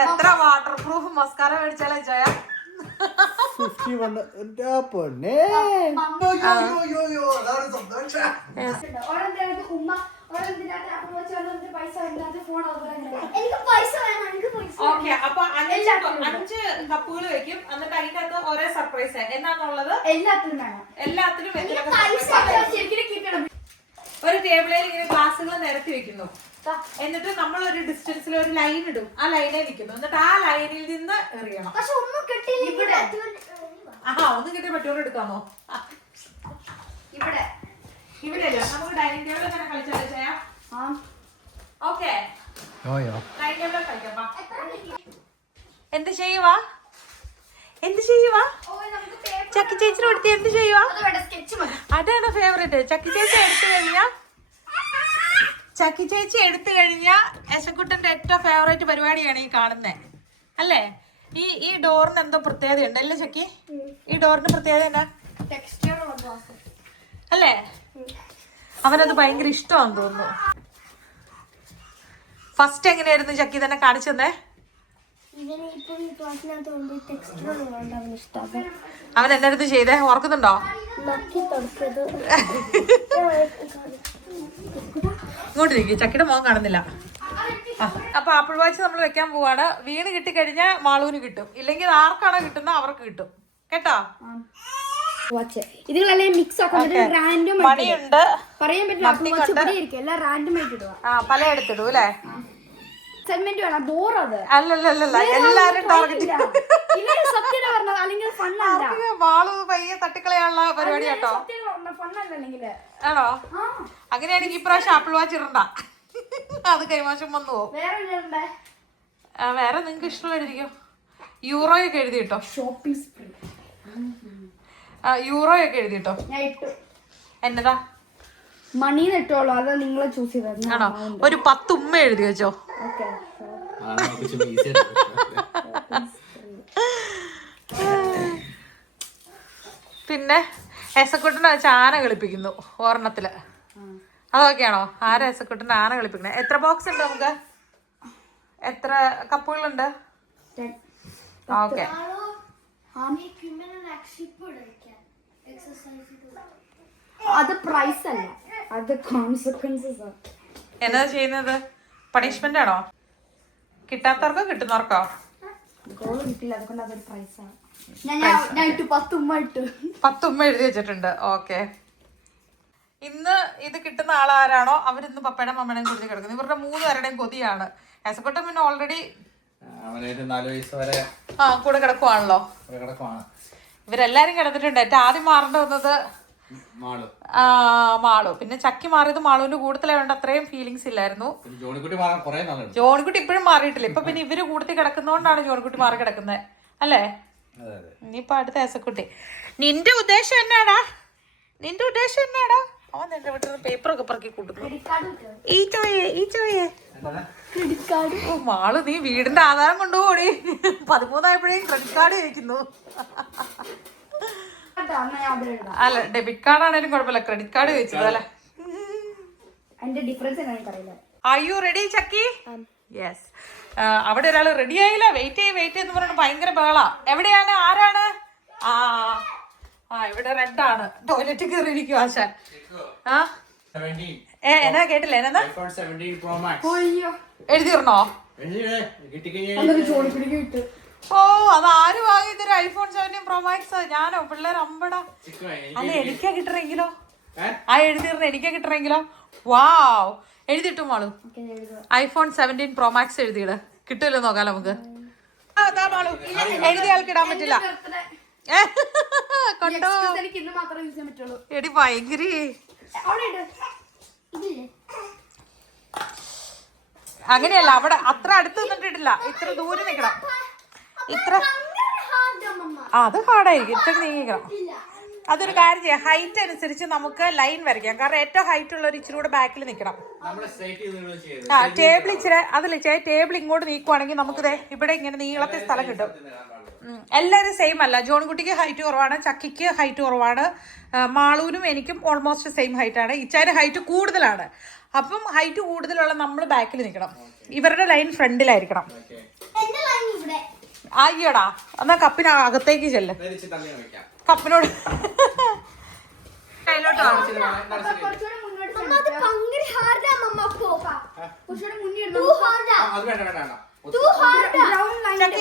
എത്ര വാട്ടർ പ്രൂഫ് മസ്കാര മേടിച്ചാലേ ചെയ്യാ? ഓക്കെ, അപ്പൊ 5 കപ്പുകൾ വെക്കും, എന്നിട്ട് അതിന്റെ അകത്ത് ഓരോ സർപ്രൈസ് എന്നാന്നുള്ളത് എല്ലാത്തിനും ഒരു ടേബിളിൽ ഇങ്ങനെ ഗ്ലാസുകൾ നിരത്തി വെക്കുന്നു. എന്നിട്ട് നമ്മൾ ഒരു ഡിസ്റ്റൻസിൽ ഒരു ലൈൻ ഇടും, ആ ലൈനിൽ നിൽക്കുന്നു, എന്നിട്ട് ആ ലൈനിൽ നിന്ന് എറിയണം. ഒന്നും കിട്ടിയ പറ്റുകൊണ്ട് എടുക്കാമോ? ഇവിടെ അല്ല, നമുക്ക് ഡൈനിങ് ടേബിൾ തന്നെ കളിച്ചാലോ ചെയ്യാം? ഓക്കെ, ഡൈനിങ് ടേബിളിൽ കളിക്കാം. എന്ത് ചെയ്യുവാ? ചക്കി ചേച്ചിനെ കൊടുത്ത് എന്ത് ചെയ്യുവാ? അതാണ് ഫേവറേറ്റ്. ചക്കി ചേച്ചി എടുത്തു കഴിഞ്ഞാ യശക്കുട്ടന്റെ ഏറ്റവും ഫേവറേറ്റ് പരിപാടിയാണ് ഈ കാണുന്നത് അല്ലേ? ഈ ഡോറിന് എന്തോ പ്രത്യേകത ഉണ്ട് അല്ലേ ചക്കി? ഈ ഡോറിന് പ്രത്യേകത എന്നാ അല്ലേ? അവനത് ഭയങ്കര ഇഷ്ടമാണെന്ന് തോന്നുന്നു. ഫസ്റ്റ് എങ്ങനെയായിരുന്നു ചക്കി തന്നെ കാണിച്ചു തന്നെ? അവൻ എന്നായിരുന്നു ചെയ്തേ ഓർക്കുന്നുണ്ടോ? ഇങ്ങോട്ട് നിൽക്കും, ചക്കിയുടെ മോൻ കാണുന്നില്ല. അപ്പൊ ആപ്പിൾ വാച്ച് നമ്മൾ വെക്കാൻ പോവാണ്. വീണ് കിട്ടിക്കഴിഞ്ഞാൽ മാളൂന് കിട്ടും, ഇല്ലെങ്കിൽ ആർക്കാണോ കിട്ടുന്നത് അവർക്ക് കിട്ടും കേട്ടോ. മണിയുണ്ട്, പല എടുത്തിടും അല്ലേ? അല്ലല്ല എല്ലാരും മാളു പയ്യെ തട്ടിക്കളയാനുള്ള പരിപാടി കേട്ടോ. ആണോ? അങ്ങനെയാണെങ്കിൽ ഇപ്രാവശ്യം ആപ്പിൾ വാച്ച് ഇടണ്ട, അത് കൈമാശം വന്നു പോകും. വേറെ നിങ്ങക്ക് ഇഷ്ടമായിരിക്കും. യൂറോയൊക്കെ എഴുതിട്ടോ, യൂറോയൊക്കെ എഴുതിട്ടോ. എന്നതാ മണി നെട്ടോളൂ, അതാ നിങ്ങളെ ചൂസ് ചെയ്തത്. ആണോ? ഒരു 10 ഉമ്മ എഴുതി വെച്ചോ. പിന്നെ എസക്കുട്ടനെ വെച്ച് ആന കളിപ്പിക്കുന്നു ഓർണത്തില്, അതൊക്കെയാണോ? ആരാ എസക്കുട്ടനെ ആന കളിപ്പിക്കണേ? എത്ര ബോക്സ് ഉണ്ട് നമുക്ക്? എത്ര കപ്പുകളുണ്ട്? ഓക്കെ, അത് പ്രൈസ് അല്ല, അത് കോൺസിക്വൻസസ്. എന്താ ചെയ്യുന്നത്? പണിഷ്മെന്റ് ആണോ? കിട്ടാത്തവർക്കോ കിട്ടുന്നവർക്കോ? ഗോൾ കിട്ടില്ല, അതുകൊണ്ട് അതൊരു പ്രൈസാണ്. ഞാൻ 10 ഉമ്മ ഇട്ടു. 10 ഉമ്മ എഴുതി വെച്ചിട്ടുണ്ട്. ഓക്കെ, ഇന്ന് ഇത് കിട്ടുന്ന ആളാരാണോ അവരിന്ന് പപ്പയുടെയും മമ്മയുടെയും കൊടുത്ത് കിടക്കുന്നത്. ഇവരുടെ 3 പേരുടെയും കൊതിയാണ്. ഏസക്കുട്ടൻ പിന്നെ ഓൾറെഡി 4 വയസ്സ് വരെ കൂടെ കിടക്കുവാണല്ലോ. ഇവരെല്ലാരും കിടന്നിട്ടുണ്ട്. ഏറ്റവും ആദ്യം മാറേണ്ടി വന്നത് മാളു, പിന്നെ ചക്കി മാറിയത് മാളുവിന്റെ കൂട്ടത്തിലായതുകൊണ്ട് അത്രയും ഫീലിങ്സ് ഇല്ലായിരുന്നു. ജോണിക്കുട്ടി ഇപ്പോഴും മാറിയിട്ടില്ല. ഇപ്പൊ പിന്നെ ഇവര് കൂട്ടത്തിൽ കിടക്കുന്നോണ്ടാണ് ജോണിക്കുട്ടി മാറി കിടക്കുന്നത് അല്ലേ? ഇനിയിപ്പൊ അടുത്ത ഏസക്കുട്ടി. നിന്റെ ഉദ്ദേശം എന്നാടാ? അവൻ എന്റെ വീട്ടിൽ പേപ്പറൊക്കെ പറക്കി കൂട്ടുന്നു. മാളു നീ വീടിന്റെ ആധാരം കൊണ്ടുപോടി. 13 ആയപ്പോഴേക്കും ക്രെഡിറ്റ് കാർഡ് ചോദിക്കുന്നു. അല്ല ഡെബിറ്റ് കാർഡ് ആണേലും കുഴപ്പമില്ല, ക്രെഡിറ്റ് കാർഡ് ചോദിച്ചത് അല്ലേ? Are you ready Chakki? Yes. അവിടെ ഒരാൾ റെഡി ആയില്ല, വെയിറ്റ് എന്ന് പറഞ്ഞിട്ട് ഭയങ്കര ബഹളാ. എവിടെയാണ്? ആരാണ്? ഇവിടെ റെഡാണ്. ടോയ്ലറ്റിൽ കയറിയിരിക്കും ആശാൻ. എന്നാ കേട്ടില്ല? എന്നാ എഴുതിയിരുന്നോ? ഓ, അതാര് വാങ്ങിയതൊരു ഐഫോൺ 17 Pro Max? ഞാനോ? പിള്ളേർ അമ്പടാ. അല്ല എനിക്കാ കിട്ടണെങ്കിലോ? എഴുതിയിരുന്ന എനിക്കാ കിട്ടണെങ്കിലോ? വാവ്, എഴുതിട്ടു മാളു. iPhone 17 Pro Max എഴുതിയിട. കിട്ടുമല്ലോ, നോക്കാം നമുക്ക്. മാളു എഴുതിയ ആൾക്ക് ഇടാൻ പറ്റില്ല. കൊണ്ടോ എടി ഭയങ്കര. അങ്ങനെയല്ല, അവിടെ അത്ര അടുത്ത് നിന്നിട്ടില്ല, ഇത്ര ദൂരം നിൽക്കണം. ഇത്ര അത് ഹാർഡായിരിക്കും, ഇത്ര നീങ്ങിക്കണം. അതൊരു കാര്യം ചെയ്യാം, ഹൈറ്റ് അനുസരിച്ച് നമുക്ക് ലൈൻ വരയ്ക്കാം. കാരണം ഏറ്റവും ഹൈറ്റ് ഉള്ള ഒരു ഇച്ചിരി കൂടെ ബാക്കിൽ നിൽക്കണം. ടേബിൾ ഇച്ചിരി അതിൽ ടേബിൾ ഇങ്ങോട്ട് നീക്കുവാണെങ്കിൽ നമുക്ക് ഇവിടെ ഇങ്ങനെ നീളത്തെ സ്ഥലം കിട്ടും. എല്ലാവരും സെയിം അല്ല. ജോൺകുട്ടിക്ക് ഹൈറ്റ് കുറവാണ്, ചക്കിക്ക് ഹൈറ്റ് കുറവാണ്, മാളൂനും എനിക്കും ഓൾമോസ്റ്റ് സെയിം ഹൈറ്റാണ്. ഇച്ചാൻ്റെ ഹൈറ്റ് കൂടുതലാണ്. അപ്പം ഹൈറ്റ് കൂടുതലുള്ള നമ്മൾ ബാക്കിൽ നിൽക്കണം. ഇവരുടെ ലൈൻ ഫ്രണ്ടിലായിരിക്കണം. അയ്യടാ, എന്നാ കപ്പിന് അകത്തേക്ക് ചെല്ല്. കപ്പിനോട് കയ്യിലോട്ട്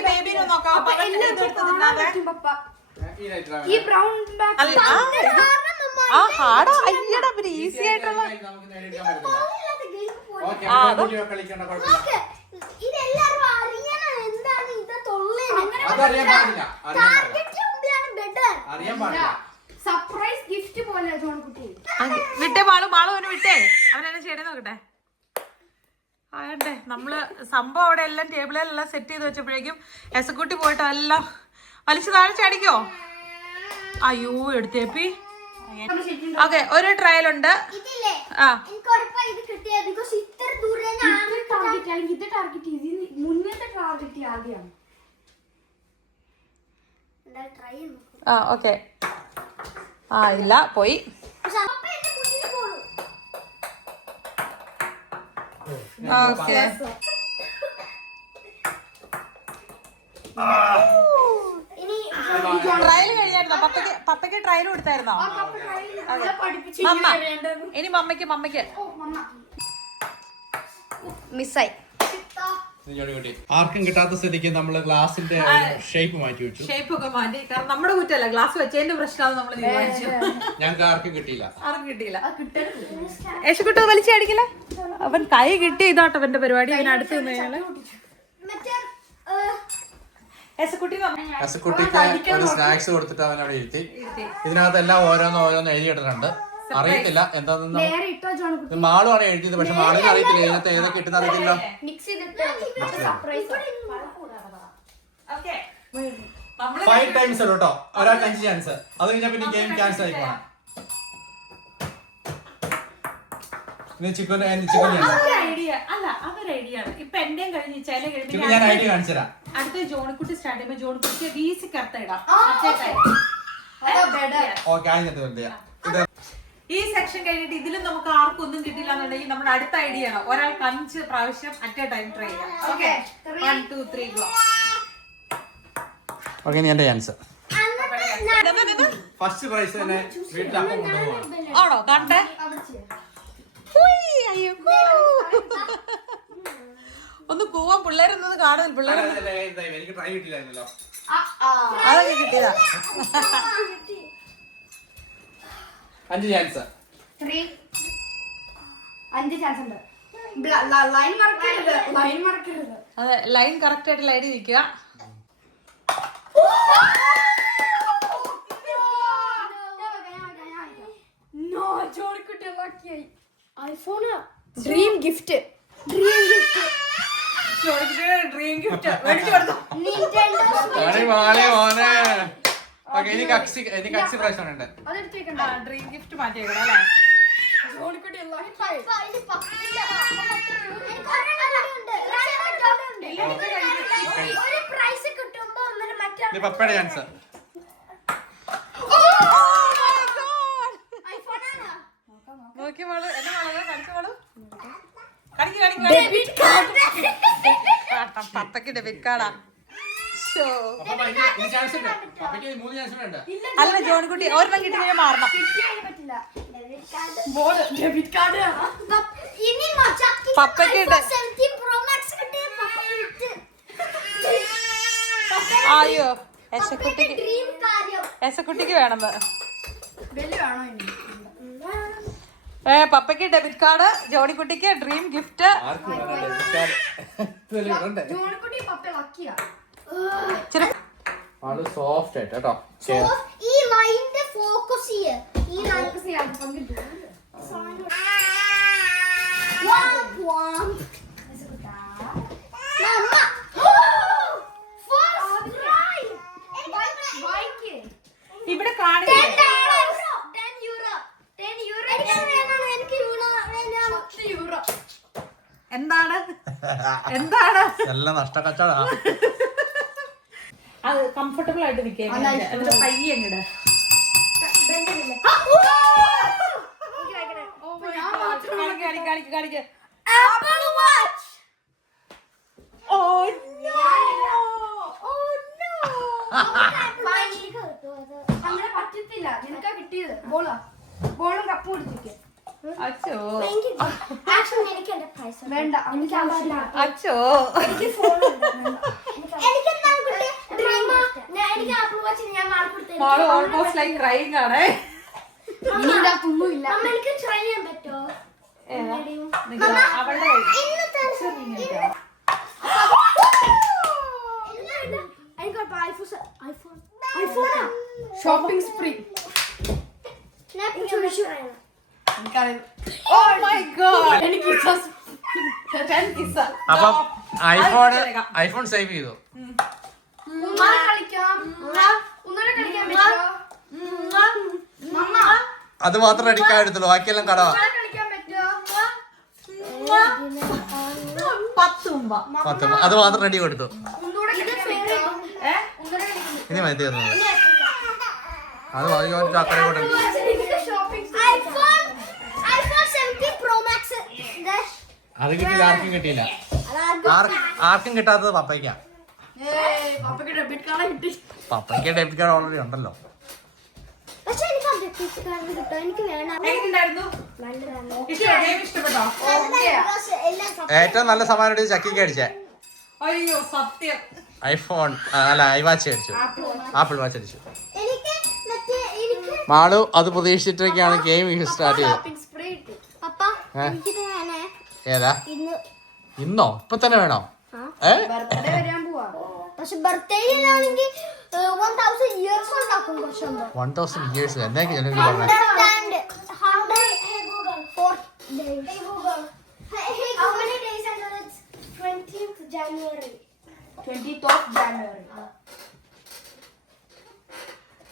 ബേബിനെ നോക്കാം. അയ്യടാ, പിന്നെ ഈസി ആയിട്ടുള്ള സർപ്രൈസ് ഗിഫ്റ്റ് പോലെ ജോൺകുട്ടി വിട്ടേ. മാളു അവന് വിട്ടേ, അവനെന്നെ ചെയ്യണേ നോക്കട്ടെ. ആകട്ടെ, നമ്മള് സംഭവം അവിടെ എല്ലാം ടേബിളിലെല്ലാം സെറ്റ് ചെയ്ത് വെച്ചപ്പോഴേക്കും എസക്കുട്ടി പോയിട്ട് എല്ലാം വലിച്ചു താഴെ ചാടിക്കോ. അയ്യോ, എടുത്തേപ്പി. ഓക്കെ, ഒരു ട്രയൽ ഉണ്ട്. ഓക്കെ. ഇല്ല, പോയി. ഓക്കെ, ട്രയൽ കഴിഞ്ഞായിരുന്നോ? പപ്പയ്ക്ക് ട്രയൽ കൊടുത്തായിരുന്നോ? ഇനി മമ്മയ്ക്ക് മിസ്സായി. ആർക്കും കിട്ടാത്ത സ്ഥിതിക്ക് നമ്മള് ഗ്ലാസിന്റെ ഷേപ്പ് മാറ്റി വെച്ചു. ഷേപ്പ് ഒക്കെ മാറ്റി, കാരണം നമ്മുടെ കുറ്റല്ല, ഗ്ലാസ് വെച്ചതിന്റെ പ്രശ്നമാണ് നമ്മൾ തീരുമാനിച്ചു. ഞങ്ങൾക്ക് ആർക്കും കിട്ടിയില്ല. യേശുക്കുട്ടി വലിച്ചടിക്കില്ല. അവൻ കൈ കിട്ടി ഇതാട്ടോ അവന്റെ പരിപാടി. അവൻ അടുത്ത് നിന്നാല് യേശുക്കുട്ടിക്ക് ഒരു സ്നാക്സ് കൊടുത്തിട്ട് അവൻ അവിടെ ഇരുത്തി. ഇതിനകത്ത് എല്ലാം ഓരോന്ന് എഴുതിയിട്ടിട്ടുണ്ട്. അറിയത്തില്ല എന്താണെന്ന്. മാളുമാണ് എഴുതിയത്, പക്ഷെ മാളിന് അറിയത്തില്ല ഇതിനകത്ത് ഏതൊക്കെ ഇട്ടെന്ന് അറിയത്തില്ല. 5 ടൈംസ് കേട്ടോ, ഒരാൾക്ക് 5 ചാൻസ്. അത് കഴിഞ്ഞാൽ പിന്നെ ഗെയിം ക്യാൻസൽ ആയി പോണം. ചിക്കൻ ഞാൻ ഐഡിയ കാണിച്ചു തരാം. അടുത്ത ജോണിക്കുട്ടി സ്റ്റാർട്ട് ചെയ്യുമ്പോൾ ജോണിക്കുട്ടിക്ക് വീസി കറുത്തിടാം. ഈ സെക്ഷൻ കഴിഞ്ഞിട്ട് ഇതിലും നമുക്ക് ആർക്കും ഒന്നും കിട്ടില്ല എന്നുണ്ടെങ്കിൽ നമ്മുടെ അടുത്ത ഐഡിയ ആണ് ഒരാൾക്ക് 5 പ്രാവശ്യം അറ്റ് എ ടൈം ട്രൈ ചെയ്യാം. Okay, 1 2 3 go. ഓക്കെ, എന്റെ ചാൻസ്. ഫസ്റ്റ് പ്രൈസ് തന്നെ വീട്ടിലപ്പം കൊണ്ടുപോകാം. ആണോ? കണ്ടേ, ഒന്ന് പോവാൻ പിള്ളേരൊന്നും കാണുന്നില്ല. പിള്ളേർ എനിക്ക് ട്രൈ കിട്ടില്ലായിരുന്നല്ലോ. അതൊക്കെ കിട്ടിയതാ. 5 ചാൻസ്. 5 ചാൻസ് ഉണ്ട്. ലൈൻ മറക്കരുത്. അതെ, ലൈൻ കറക്റ്റ് ആയിട്ട് ലൈൻ നിൽക്കുക. IPhone dream gift dream gift മേടിച്ചു കൊടുത്തു. ഡ്രീം ഗിഫ്റ്റ് മാറ്റിയേക്കണം അല്ലേ? പപ്പയുടെ ചാൻസ്. നോക്കി മോള്, എന്നെ മോളെ കളിച്ചു മോള്. പപ്പയ്ക്ക് ഡെബിറ്റ് കാർഡാ. അല്ല ജോണിക്കുട്ടി, ഒരെണ്ണം കിട്ടി കഴിഞ്ഞാൽ മാറണം. പപ്പയ്ക്ക് അയ്യോ, എസക്കുട്ടിക്ക് വേണമെന്ന്. പപ്പയ്ക്ക് ഡെബിറ്റ് കാർഡ്, ജോണിക്കുട്ടിക്ക് ഡ്രീം ഗിഫ്റ്റ്. സോഫ്റ്റ് ആയിട്ട് കേട്ടോ. ഈ ലൈനിന്റെ ഫോക്കസ് കാണിക്കും. 10 euro. 10 euro. എനിക്ക് euro. എന്താണ് എന്താണ് എല്ലാം നഷ്ടക്കച്ചവടാ. അത് കംഫർട്ടബിൾ ആയിട്ട് നിൽക്കുക എന്നിട്ട് പയ്യെ അങ്ങട്. കാണിക്ക്. Apple Watch. Oh no! അങ്ങനെ പറ്റത്തില്ല. നിനക്കാ കിട്ടിയത്. ബോളും കപ്പും എടുത്തിരിക്കെ. അച്ചോ Actually, എനിക്ക് എന്റെ പൈസ വേണ്ട, എനിക്ക് ആവശ്യമില്ല. അച്ചോ എനിക്ക് എന്താ കിട്ടിയ എനിക്ക് ആപ്പിൾ വാച്ച് ഞാൻ മാർക്ക് മോള് ഓൾമോസ്റ്റ് ലൈക്ക് ക്രൈങ് ആണേ. ഒന്നുമില്ല. അമ്മ എനിക്ക് ട്രൈ ചെയ്യാൻ പറ്റുമോ? അവളുടെ shopping spree. Oh my god! എനിക്ക് അപ്പം ഐഫോൺ സേവ് ചെയ്തു. കളിക്കാം. ഒന്നുകൂടെ കളിക്കാൻ പറ്റുമോ? അത് മാത്രം അടിക്കാൻ എടുത്തുള്ളൂ, ബാക്കിയെല്ലാം കടവാ. കളിക്കാൻ പറ്റുമോ? 10 അത് മാത്രം റെഡി കൊടുത്തു. ഒന്നുകൂടെ കളിക്കാൻ പറ്റുമോ? ഒന്നുകൂടെ കളിക്കാൻ ഇനി മതി തന്നത് അത് ചാക്കരെ കൂടെ iPhone 17 Pro Max. അത് കിട്ടിയില്ല, ആർക്കും കിട്ടിയില്ല. ആർക്കും കിട്ടാത്തത് പപ്പയ്ക്കാ. പപ്പയ്ക്ക് ഡെബിറ്റ് കാർഡ് കിട്ടി. പപ്പയ്ക്ക് ഡെബിറ്റ് കാർഡ് ഓൾറെഡി ഉണ്ടല്ലോ. പക്ഷെ എനിക്ക് ഡെബിറ്റ് കാർഡ് കിട്ടോ? എനിക്ക് വേണം. എങ്ങനെയുണ്ടായിരുന്നു? ഇഷ്ടപ്പെട്ടോ? ഏറ്റവും നല്ല സമ്മാനം ചക്കിക്ക് അടിച്ചേ. അയ്യോ സത്യം. ഐഫോൺ അല്ല ഐവാച്ച് അടിച്ചു, ആപ്പിൾ വാച്ച് അടിച്ചു. എനിക്ക് മാളു അത് പ്രതീക്ഷിച്ചിട്ടൊക്കെയാണ് ഗെയിം സ്റ്റാർട്ട് ചെയ്തത്. ഷോപ്പിംഗ് സ്പ്രീ കിട്ടി. പപ്പ എനിക്കിത് വേണേ. ഏതാ? ഇന്നോ ഇപ്പൊ തന്നെ വേണോ? ബർത്ത്ഡേ വരാൻ പോവാ. പക്ഷെ ബർത്ത്ഡേയിലാണെങ്കിൽ 1000 ഇയേഴ്സ് ഉണ്ടാക്കും. പക്ഷെ 1000 years എന്തൊക്കെ ജനങ്ങൾ പറഞ്ഞു. understand 100 hey Google 4 days. Hey Google. Hey how many days are it? 20th January. 20th of January.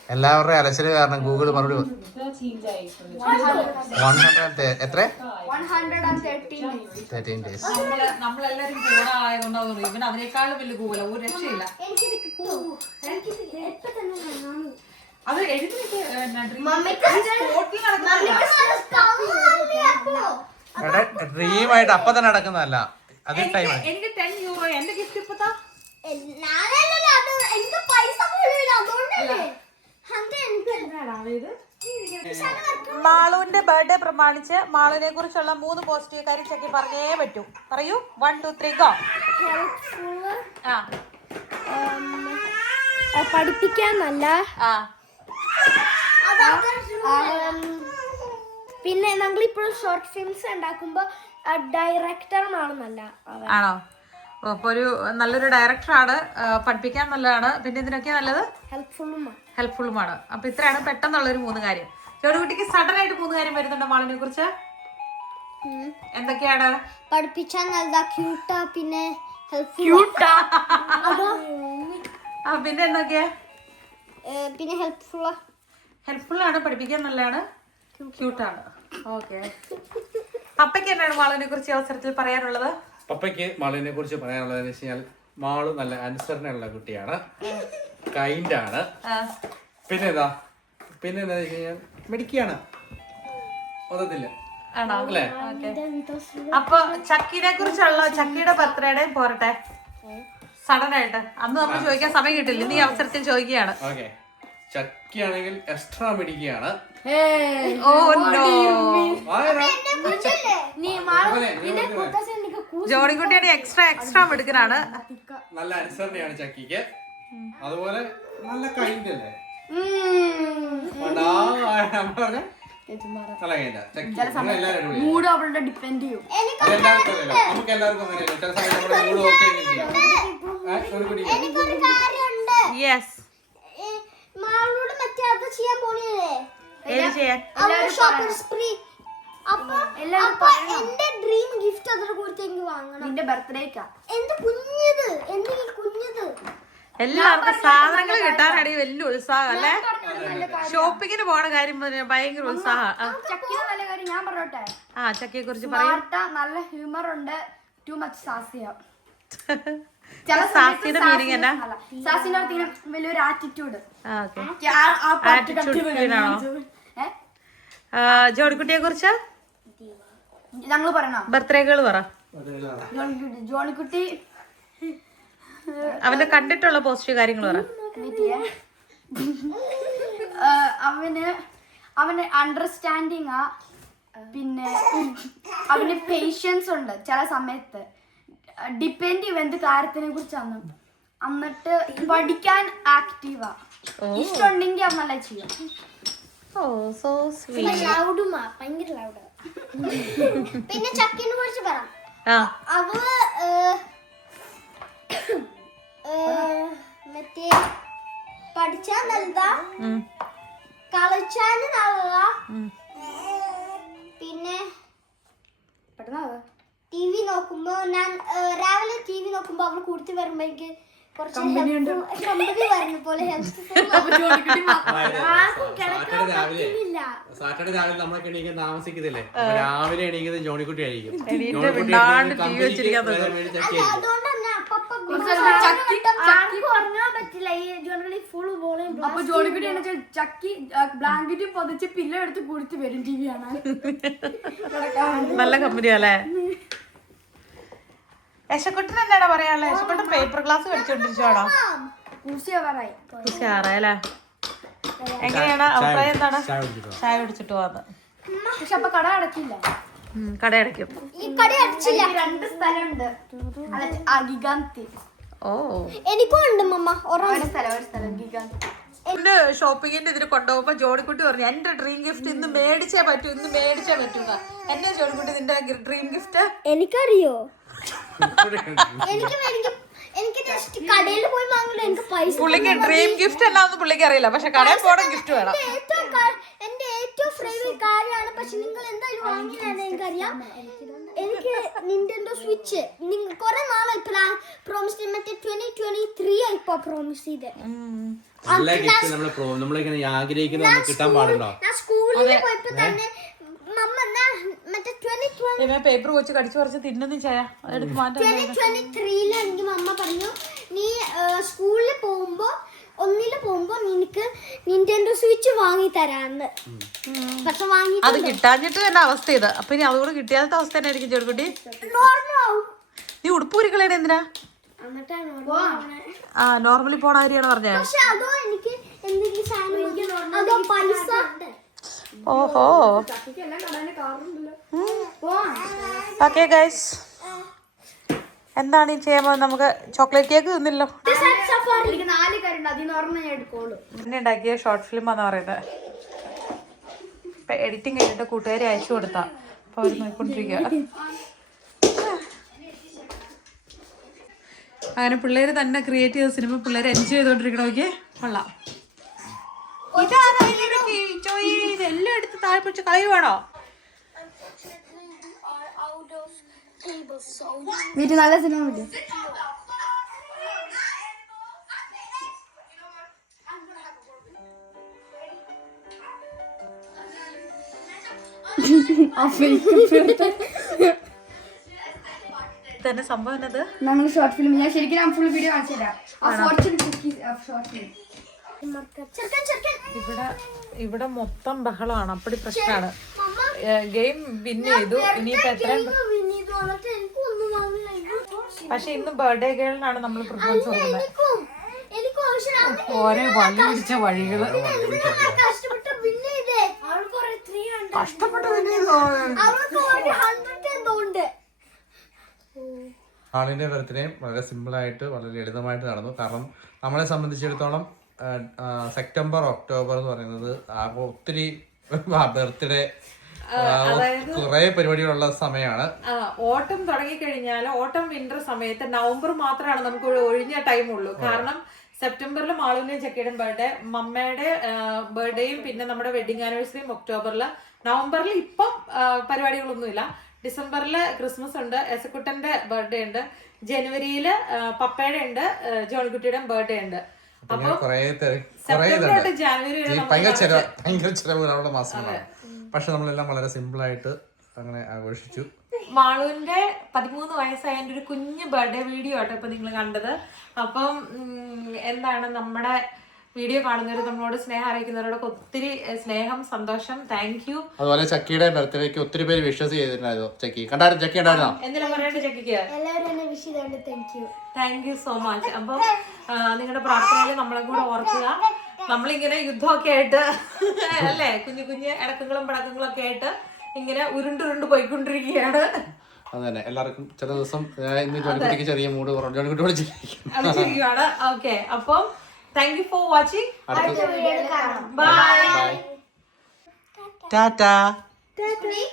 എല്ലാവരുടെയും അലച്ചില് കാരണം ഗൂഗിൾ മറുപടി 100 എത്ര 13 days. നമ്മളെല്ലാരും പോണായതുകൊണ്ടാവും ഇവൻ അവരെക്കാളും വലിയ ഗൂഗിള ഒരു രക്ഷയില്ല. എനിക്കിത് കിട്ടുമോ? എനിക്കിത് എപ്പോ തന്നെ വേണം. അത് എഴുതി ഡ്രീം ആയിട്ട് അപ്പൊ തന്നെ നടക്കുന്നതല്ല, അത് ടൈം. എനിക്ക് 10 euro എന്റെ ഗിഫ്റ്റ് ഇപ്പത്താ. എനിക്ക് പൈസ പോലും അതുകൊണ്ടല്ലേ. മാളുവിന്റെ ബർത്ത്ഡേ പ്രമാണിച്ച് മാളുവിനെ കുറിച്ചുള്ള 3 പോസിറ്റീവ് കാര്യം ചെക്കി പറഞ്ഞേ പറ്റൂ. പറയൂ. 1 2 3 ഗോ. പഠിപ്പിക്കാൻ നല്ല. പിന്നെ നമ്മളിപ്പോൾ ഷോർട്ട് ഫിലിംസ് ഉണ്ടാക്കുമ്പോ ഡയറക്ടറാണ് നല്ല. ആണോ? അപ്പൊ ഒരു നല്ലൊരു ഡയറക്ടറാണ്, പഠിപ്പിക്കാൻ നല്ലതാണ്, പിന്നെ ഇതിനൊക്കെ നല്ലത് ഹെൽപ്ഫുള്ളുമാണ്. അപ്പൊ ഇത്രയാണ് പെട്ടെന്നുള്ളൊരു 3 കാര്യം. ചോടുകുട്ടിക്ക് സഡൻ ആയിട്ട് 3 കാര്യം വരുന്നുണ്ടോ മാളിനെ കുറിച്ച്? എന്തൊക്കെയാണ്? പഠിപ്പിച്ചാൽ നല്ലതാ, ക്യൂട്ടാ, പിന്നെ പിന്നെ എന്തൊക്കെയാ? പിന്നെ ഹെൽപ്ഫുൾ ആണ്, പഠിപ്പിക്കാൻ നല്ലതാണ്, ക്യൂട്ടാണ്. ഓക്കെ. പപ്പയ്ക്ക് എന്താണ് മാളിനെ കുറിച്ച് അവസരത്തിൽ പറയാനുള്ളത്? പപ്പയ്ക്ക് മാളുവിനെ കുറിച്ച് പറയാനുള്ളതെന്ന് വെച്ച് കഴിഞ്ഞാൽ മാളു നല്ല അനുസരണയുള്ള കുട്ടിയാണ്, കൈൻഡ് ആണ്. പിന്നെന്താ വെച്ച് കഴിഞ്ഞാൽ മിടുക്കിയാണ്, ഒതത്തില്ല. അല്ലേ? അപ്പൊ ചക്കിനെ കുറിച്ചുള്ള ചക്കിയുടെ ബർത്ത്ഡേയുടെ പോരട്ടെ സഡൻ ആയിട്ട്. അന്ന് നമ്മൾ ചോദിക്കാൻ സമയം കിട്ടില്ല, നീ അവസരത്തിൽ ചോദിക്കുകയാണ്. ഓക്കെ. ചക്കിയാണെങ്കിൽ എക്സ്ട്രാ മിടുക്കിയാണ്. ജോണിക്കുട്ടിയാണ് എക്സ്ട്രാ മിടുക്കനാണ്. നല്ല അനുസരണയാണ് ചക്കിക്ക്, അതുപോലെ നല്ല കൈൻഡ് അല്ലേ. മൂഡ് അവളുടെ ഡിപ്പെൻഡ് ചെയ്യും. നമുക്ക് എല്ലാവർക്കും അങ്ങനെയല്ലേ, ചില സമയത്ത് നമ്മുടെ മൂഡ് ഓക്കെ മാളോട് മറ്റേ അത് ചെയ്യാൻ പോണില്ലേ, എന്റെ ഡ്രീം ഗിഫ്റ്റ് അതിനെ കൊടുത്ത് എനിക്ക് വാങ്ങണം. നിന്റെ ബർത്ത്ഡേക്കാ. എന്റെ കുഞ്ഞത്, എന്റെ കുഞ്ഞത് എല്ലാവർക്കും സാധനങ്ങൾ കിട്ടാനാണ് വലിയ ഉത്സാഹം അല്ലേ? ഷോപ്പിങ്ങിന് പോണ കാര്യം ഭയങ്കര ഉത്സാഹം. ചക്കിന് നല്ല കാര്യം ഞാൻ പറഞ്ഞോട്ടെ. ചക്കയെ കുറിച്ച് പറയും. നല്ല ഹ്യൂമർ ഉണ്ട്, ടു മച്ച് സാസിയ. സാസിയുടെ മീനിങ് എന്നാ? സാസിന്റെ അടുത്ത് വലിയൊരു ആറ്റിറ്റ്യൂഡ്. ജോണിക്കുട്ടിയെ കുറിച്ച് ഞങ്ങള് പറയണോ? ബർത്ത്ഡേകൾ പറ. ജോണിക്കുട്ടി അവന്റെ കണ്ടിട്ടുള്ള പോസിറ്റീവ് കാര്യങ്ങൾ പറ. അവന് അണ്ടർസ്റ്റാൻഡിങ് ആ, പിന്നെ അവന് പേഷ്യൻസ് ഉണ്ട്. ചില സമയത്ത് ഡിപ്പെൻഡ് ചെയ്യും എന്ത് കാര്യത്തിനെ കുറിച്ചാണ്. എന്നിട്ട് പഠിക്കാൻ ആക്റ്റീവാ. ഇഷ്ടമുണ്ടെങ്കിൽ അവൻ നല്ല ചെയ്യും. ഭയങ്കര ലൗഡാ. പിന്നെ ചക്കിനെ കുറിച്ച് പറ. അവ മറ്റേ പഠിച്ചാൽ നല്ലതാ, കളിച്ചാൽ നല്ലതാ. പിന്നെ ടി വി നോക്കുമ്പോ ഞാൻ രാവിലെ ടി വി നോക്കുമ്പോ അവൾ കൂട്ടി വരുമ്പോ എനിക്ക് കുറച്ച് കമ്പനി വരുന്ന പോലെ സാറ്റർഡേ രാവിലെ നമ്മളൊക്കെ എണീക്കാൻ താമസിക്കുന്നില്ലേ? രാവിലെ എണീക്കുന്നത് ജോണിക്കുട്ടി ആയിരിക്കും. അപ്പൊ ജോണിക്കുട്ടി ചക്കി ബ്ലാങ്കറ്റ് പൊതിച്ച് പില്ല എടുത്ത് കൊടുത്ത് വരും ടി വി കാണാൻ. നല്ല കമ്പനിയല്ലേ? യശക്കുട്ടൻ എന്നാണ് പറയാനുള്ളത്? യശക്കുട്ടൻ പേപ്പർ ഗ്ലാസ് കടിച്ചോണ്ടിരിച്ചോടാ. അല്ലേ? എങ്ങനെയാണ് അഭിപ്രായം? എന്താണ്? ചായ കുടിച്ചിട്ട് പോവാന്ന്. പക്ഷെ അപ്പൊ കട അടക്കില്ല. കട അടയ്ക്കും. രണ്ട് സ്ഥലമുണ്ട്. എനിക്കും ഉണ്ട് മമ്മ. സ്ഥലം ഗിഗാന്തി. ഷോപ്പിങ്ങിന്റെ ഇതിന് കൊണ്ടുപോകുമ്പോ ജോണിക്കുട്ടി പറഞ്ഞു എന്റെ ഡ്രീം ഗിഫ്റ്റ് ഇന്ന് മേടിച്ചേ പറ്റൂ, ഇന്ന് മേടിച്ചേ പറ്റൂന്ന. എന്നെ ജോണിക്കുട്ടി നിന്റെ ഡ്രീം ഗിഫ്റ്റ് എനിക്കറിയോ? എനിക്ക് ജസ്റ്റ് കടയിൽ പോയി വാങ്ങില്ല. എനിക്ക് പൈസ. പുള്ളിക്ക് ഡ്രീം ഗിഫ്റ്റ് എന്നാന്ന് പുള്ളിക്ക് അറിയില്ല, പക്ഷെ കടയിൽ പോകണം ഗിഫ്റ്റ് വേണം. എന്റെ ഏറ്റവും ഫേവറേറ്റ് കാര്യമാണ്. പക്ഷെ നിങ്ങൾ എന്തായാലും വാങ്ങിയതാണ് എനിക്കറിയാം. എനിക്ക് നിന്റെന്തോ സ്വിച്ച് നിങ്ങൾ കുറെ നാളായി പ്രോമിസ് ചെയ്ത്. മറ്റേ 2023 ഇപ്പൊ പ്രോമിസ് ചെയ്ത്. കിട്ടാൻ പാടുണ്ടോ? ഞാൻ സ്കൂളിൽ പോയപ്പോ തന്നെ മറ്റേ 2020 പേപ്പർ വെച്ച് കടിച്ചു പറിച്ച് തിന്നുന്നു ചെയ്യാ. 2023 എനിക്ക് മമ്മ പറഞ്ഞു നീ സ്കൂളിൽ പോകുമ്പോ നിനക്ക് നിന്റെന്തോ സ്വിച്ച് വാങ്ങി തരാന്ന്. പക്ഷെ വാങ്ങി അത് കിട്ടാഞ്ഞിട്ട് തന്നെ അവസ്ഥ ഇത്. അപ്പൊ ഇനി അതുകൂടെ കിട്ടിയാത്ത അവസ്ഥ തന്നെ ആയിരിക്കും ചെറുകുട്ടി. നീ ഉടുപ്പൂരിക്കളയുടെ എന്തിനാ? നോർമലി പോണ കാര്യമാണ് പറഞ്ഞേ. പക്ഷെ അതോ എനിക്ക് എന്തെങ്കിലും അതോ പൈസ. ഓഹോ. ഓക്കെ ഗൈസ്, എന്താണ് ഈ ചെയ്യാൻ പോകുന്നത്? നമുക്ക് ചോക്ലേറ്റ് കേക്ക് തിന്നില്ലോ. പിന്നെ ഉണ്ടാക്കിയ ഷോർട്ട് ഫിലിം ആണെന്ന് പറയുന്നത്. ഇപ്പൊ എഡിറ്റിംഗ് കഴിഞ്ഞിട്ട് കൂട്ടുകാരെ അയച്ചു കൊടുത്താ. അപ്പൊ അവര് നോക്കിക്കൊണ്ടിരിക്കുക. അങ്ങനെ പിള്ളേര് തന്നെ ക്രിയേറ്റ് ചെയ്ത സിനിമ പിള്ളേര് എൻജോയ് ചെയ്തോണ്ടിരിക്കണോക്കെ കൊള്ളാം. ഇതെല്ലാം എടുത്ത് താഴെ പിടിച്ച് കളയുവാണോ? നല്ല സിനിമ വീഡിയോ. തന്നെ സംഭവം എന്നത് നമ്മൾ ഷോർട്ട് ഫിലിം. ഞാൻ ശരിക്കും ഫുൾ വീഡിയോ കാണിച്ചു തരാം. ഇവിടെ മൊത്തം ബഹളമാണ്. അപ്പടി പ്രശ്നമാണ്. ഗെയിം വിൻ ചെയ്തു. ഇനിയിപ്പോ എത്ര? പക്ഷെ ഇന്ന് ബർത്ത്ഡേ ഗേളിനാണ് നമ്മൾ പ്രിഫറൻസ് കൊടുക്കുന്നത്. ഓരോ വഴി പിടിച്ച വഴികള് കഷ്ടപ്പെട്ട് ആളിന്റെ ബർത്ത്ഡേയും വളരെ സിമ്പിളായിട്ട് വളരെ ലളിതമായിട്ട് നടന്നു. കാരണം നമ്മളെ സംബന്ധിച്ചിടത്തോളം സെപ്റ്റംബർ ഒക്ടോബർ എന്ന് പറയുന്നത് ഒത്തിരി ബർത്ത്ഡേ കുറെ പരിപാടികളുള്ള സമയമാണ്. ഓട്ടം തുടങ്ങിക്കഴിഞ്ഞാൽ ഓട്ടം വിന്റർ സമയത്ത് നവംബർ മാത്രമാണ് നമുക്ക് ഒഴിഞ്ഞ ടൈം ഉള്ളൂ. കാരണം സെപ്റ്റംബറിൽ മാളുവിന്റെയും ചക്കയുടെയും ബർത്ത്ഡേ, മമ്മയുടെ ബർത്ത്ഡേയും പിന്നെ നമ്മുടെ വെഡിങ് ആനിവേഴ്സറിയും ഒക്ടോബറില്. നവംബറിൽ ഇപ്പം പരിപാടികളൊന്നുമില്ല. ഡിസംബറിൽ ക്രിസ്മസ് ഉണ്ട്, എസക്കുട്ടന്റെ ബർത്ത്ഡേ ഉണ്ട്. ജനുവരിയില് പപ്പയുടെ ഉണ്ട്, ജോൺകുട്ടിയുടെ ബർത്ത്ഡേ ഉണ്ട്. അപ്പൊ സെപ്റ്റംബർ തൊട്ട് ജനുവരി വരെ ഭയങ്കര ചെലവുകളുള്ള മാസങ്ങളാണ്. പക്ഷെ നമ്മളെല്ലാം വളരെ സിമ്പിൾ ആയിട്ട് അങ്ങനെ ആഘോഷിച്ചു. മാളുവിന്റെ 13 വയസ്സായതിന്റെ ഒരു കുഞ്ഞു ബർത്ത്ഡേ വീഡിയോ ആട്ടോ ഇപ്പൊ നിങ്ങൾ കണ്ടത്. അപ്പം എന്താണ് നമ്മുടെ വീഡിയോ കാണുന്നവർ നമ്മളോട് സ്നേഹം അറിയിക്കുന്നവരോടൊക്കെ ഒത്തിരി സ്നേഹം, സന്തോഷം, താങ്ക് യു. അതുപോലെ ചക്കിയുടെ ബർത്ത്ഡേക്ക് ഒത്തിരി പേര് വിഷസ് ചെയ്തിട്ടുണ്ടായിരുന്നു. ചക്കി ഉണ്ടായിരുന്നോ? എന്തെങ്കിലും പറയട്ടെ ചക്കിക്ക്? എല്ലാവരും എന്നെ വിഷ് ചെയ്തോണ്ട് താങ്ക് യു സോ മച്ച്. അപ്പം നിങ്ങളുടെ പ്രാർത്ഥനയിൽ നമ്മളെ കൂടെ ഓർക്കുക. നമ്മളിങ്ങനെ യുദ്ധമൊക്കെ ആയിട്ട് അല്ലേ, കുഞ്ഞു കുഞ്ഞു ഇടക്കങ്ങളും പടക്കങ്ങളും ഒക്കെ ആയിട്ട് ഇങ്ങനെ ഉരുണ്ടുരുണ്ട് പോയിക്കൊണ്ടിരിക്കുകയാണ്. അതന്നെ, എല്ലാവർക്കും ചില ദിവസം ഇന്ന് ജോണിക്കുട്ടിക്ക് ചെറിയ മൂഡ് കുറവ്, ജോണിക്കുട്ടി വിളിച്ചിരിക്കുകയാണ്. ഓക്കെ, അപ്പം thank you for watching. Bye. Tata. Daddy.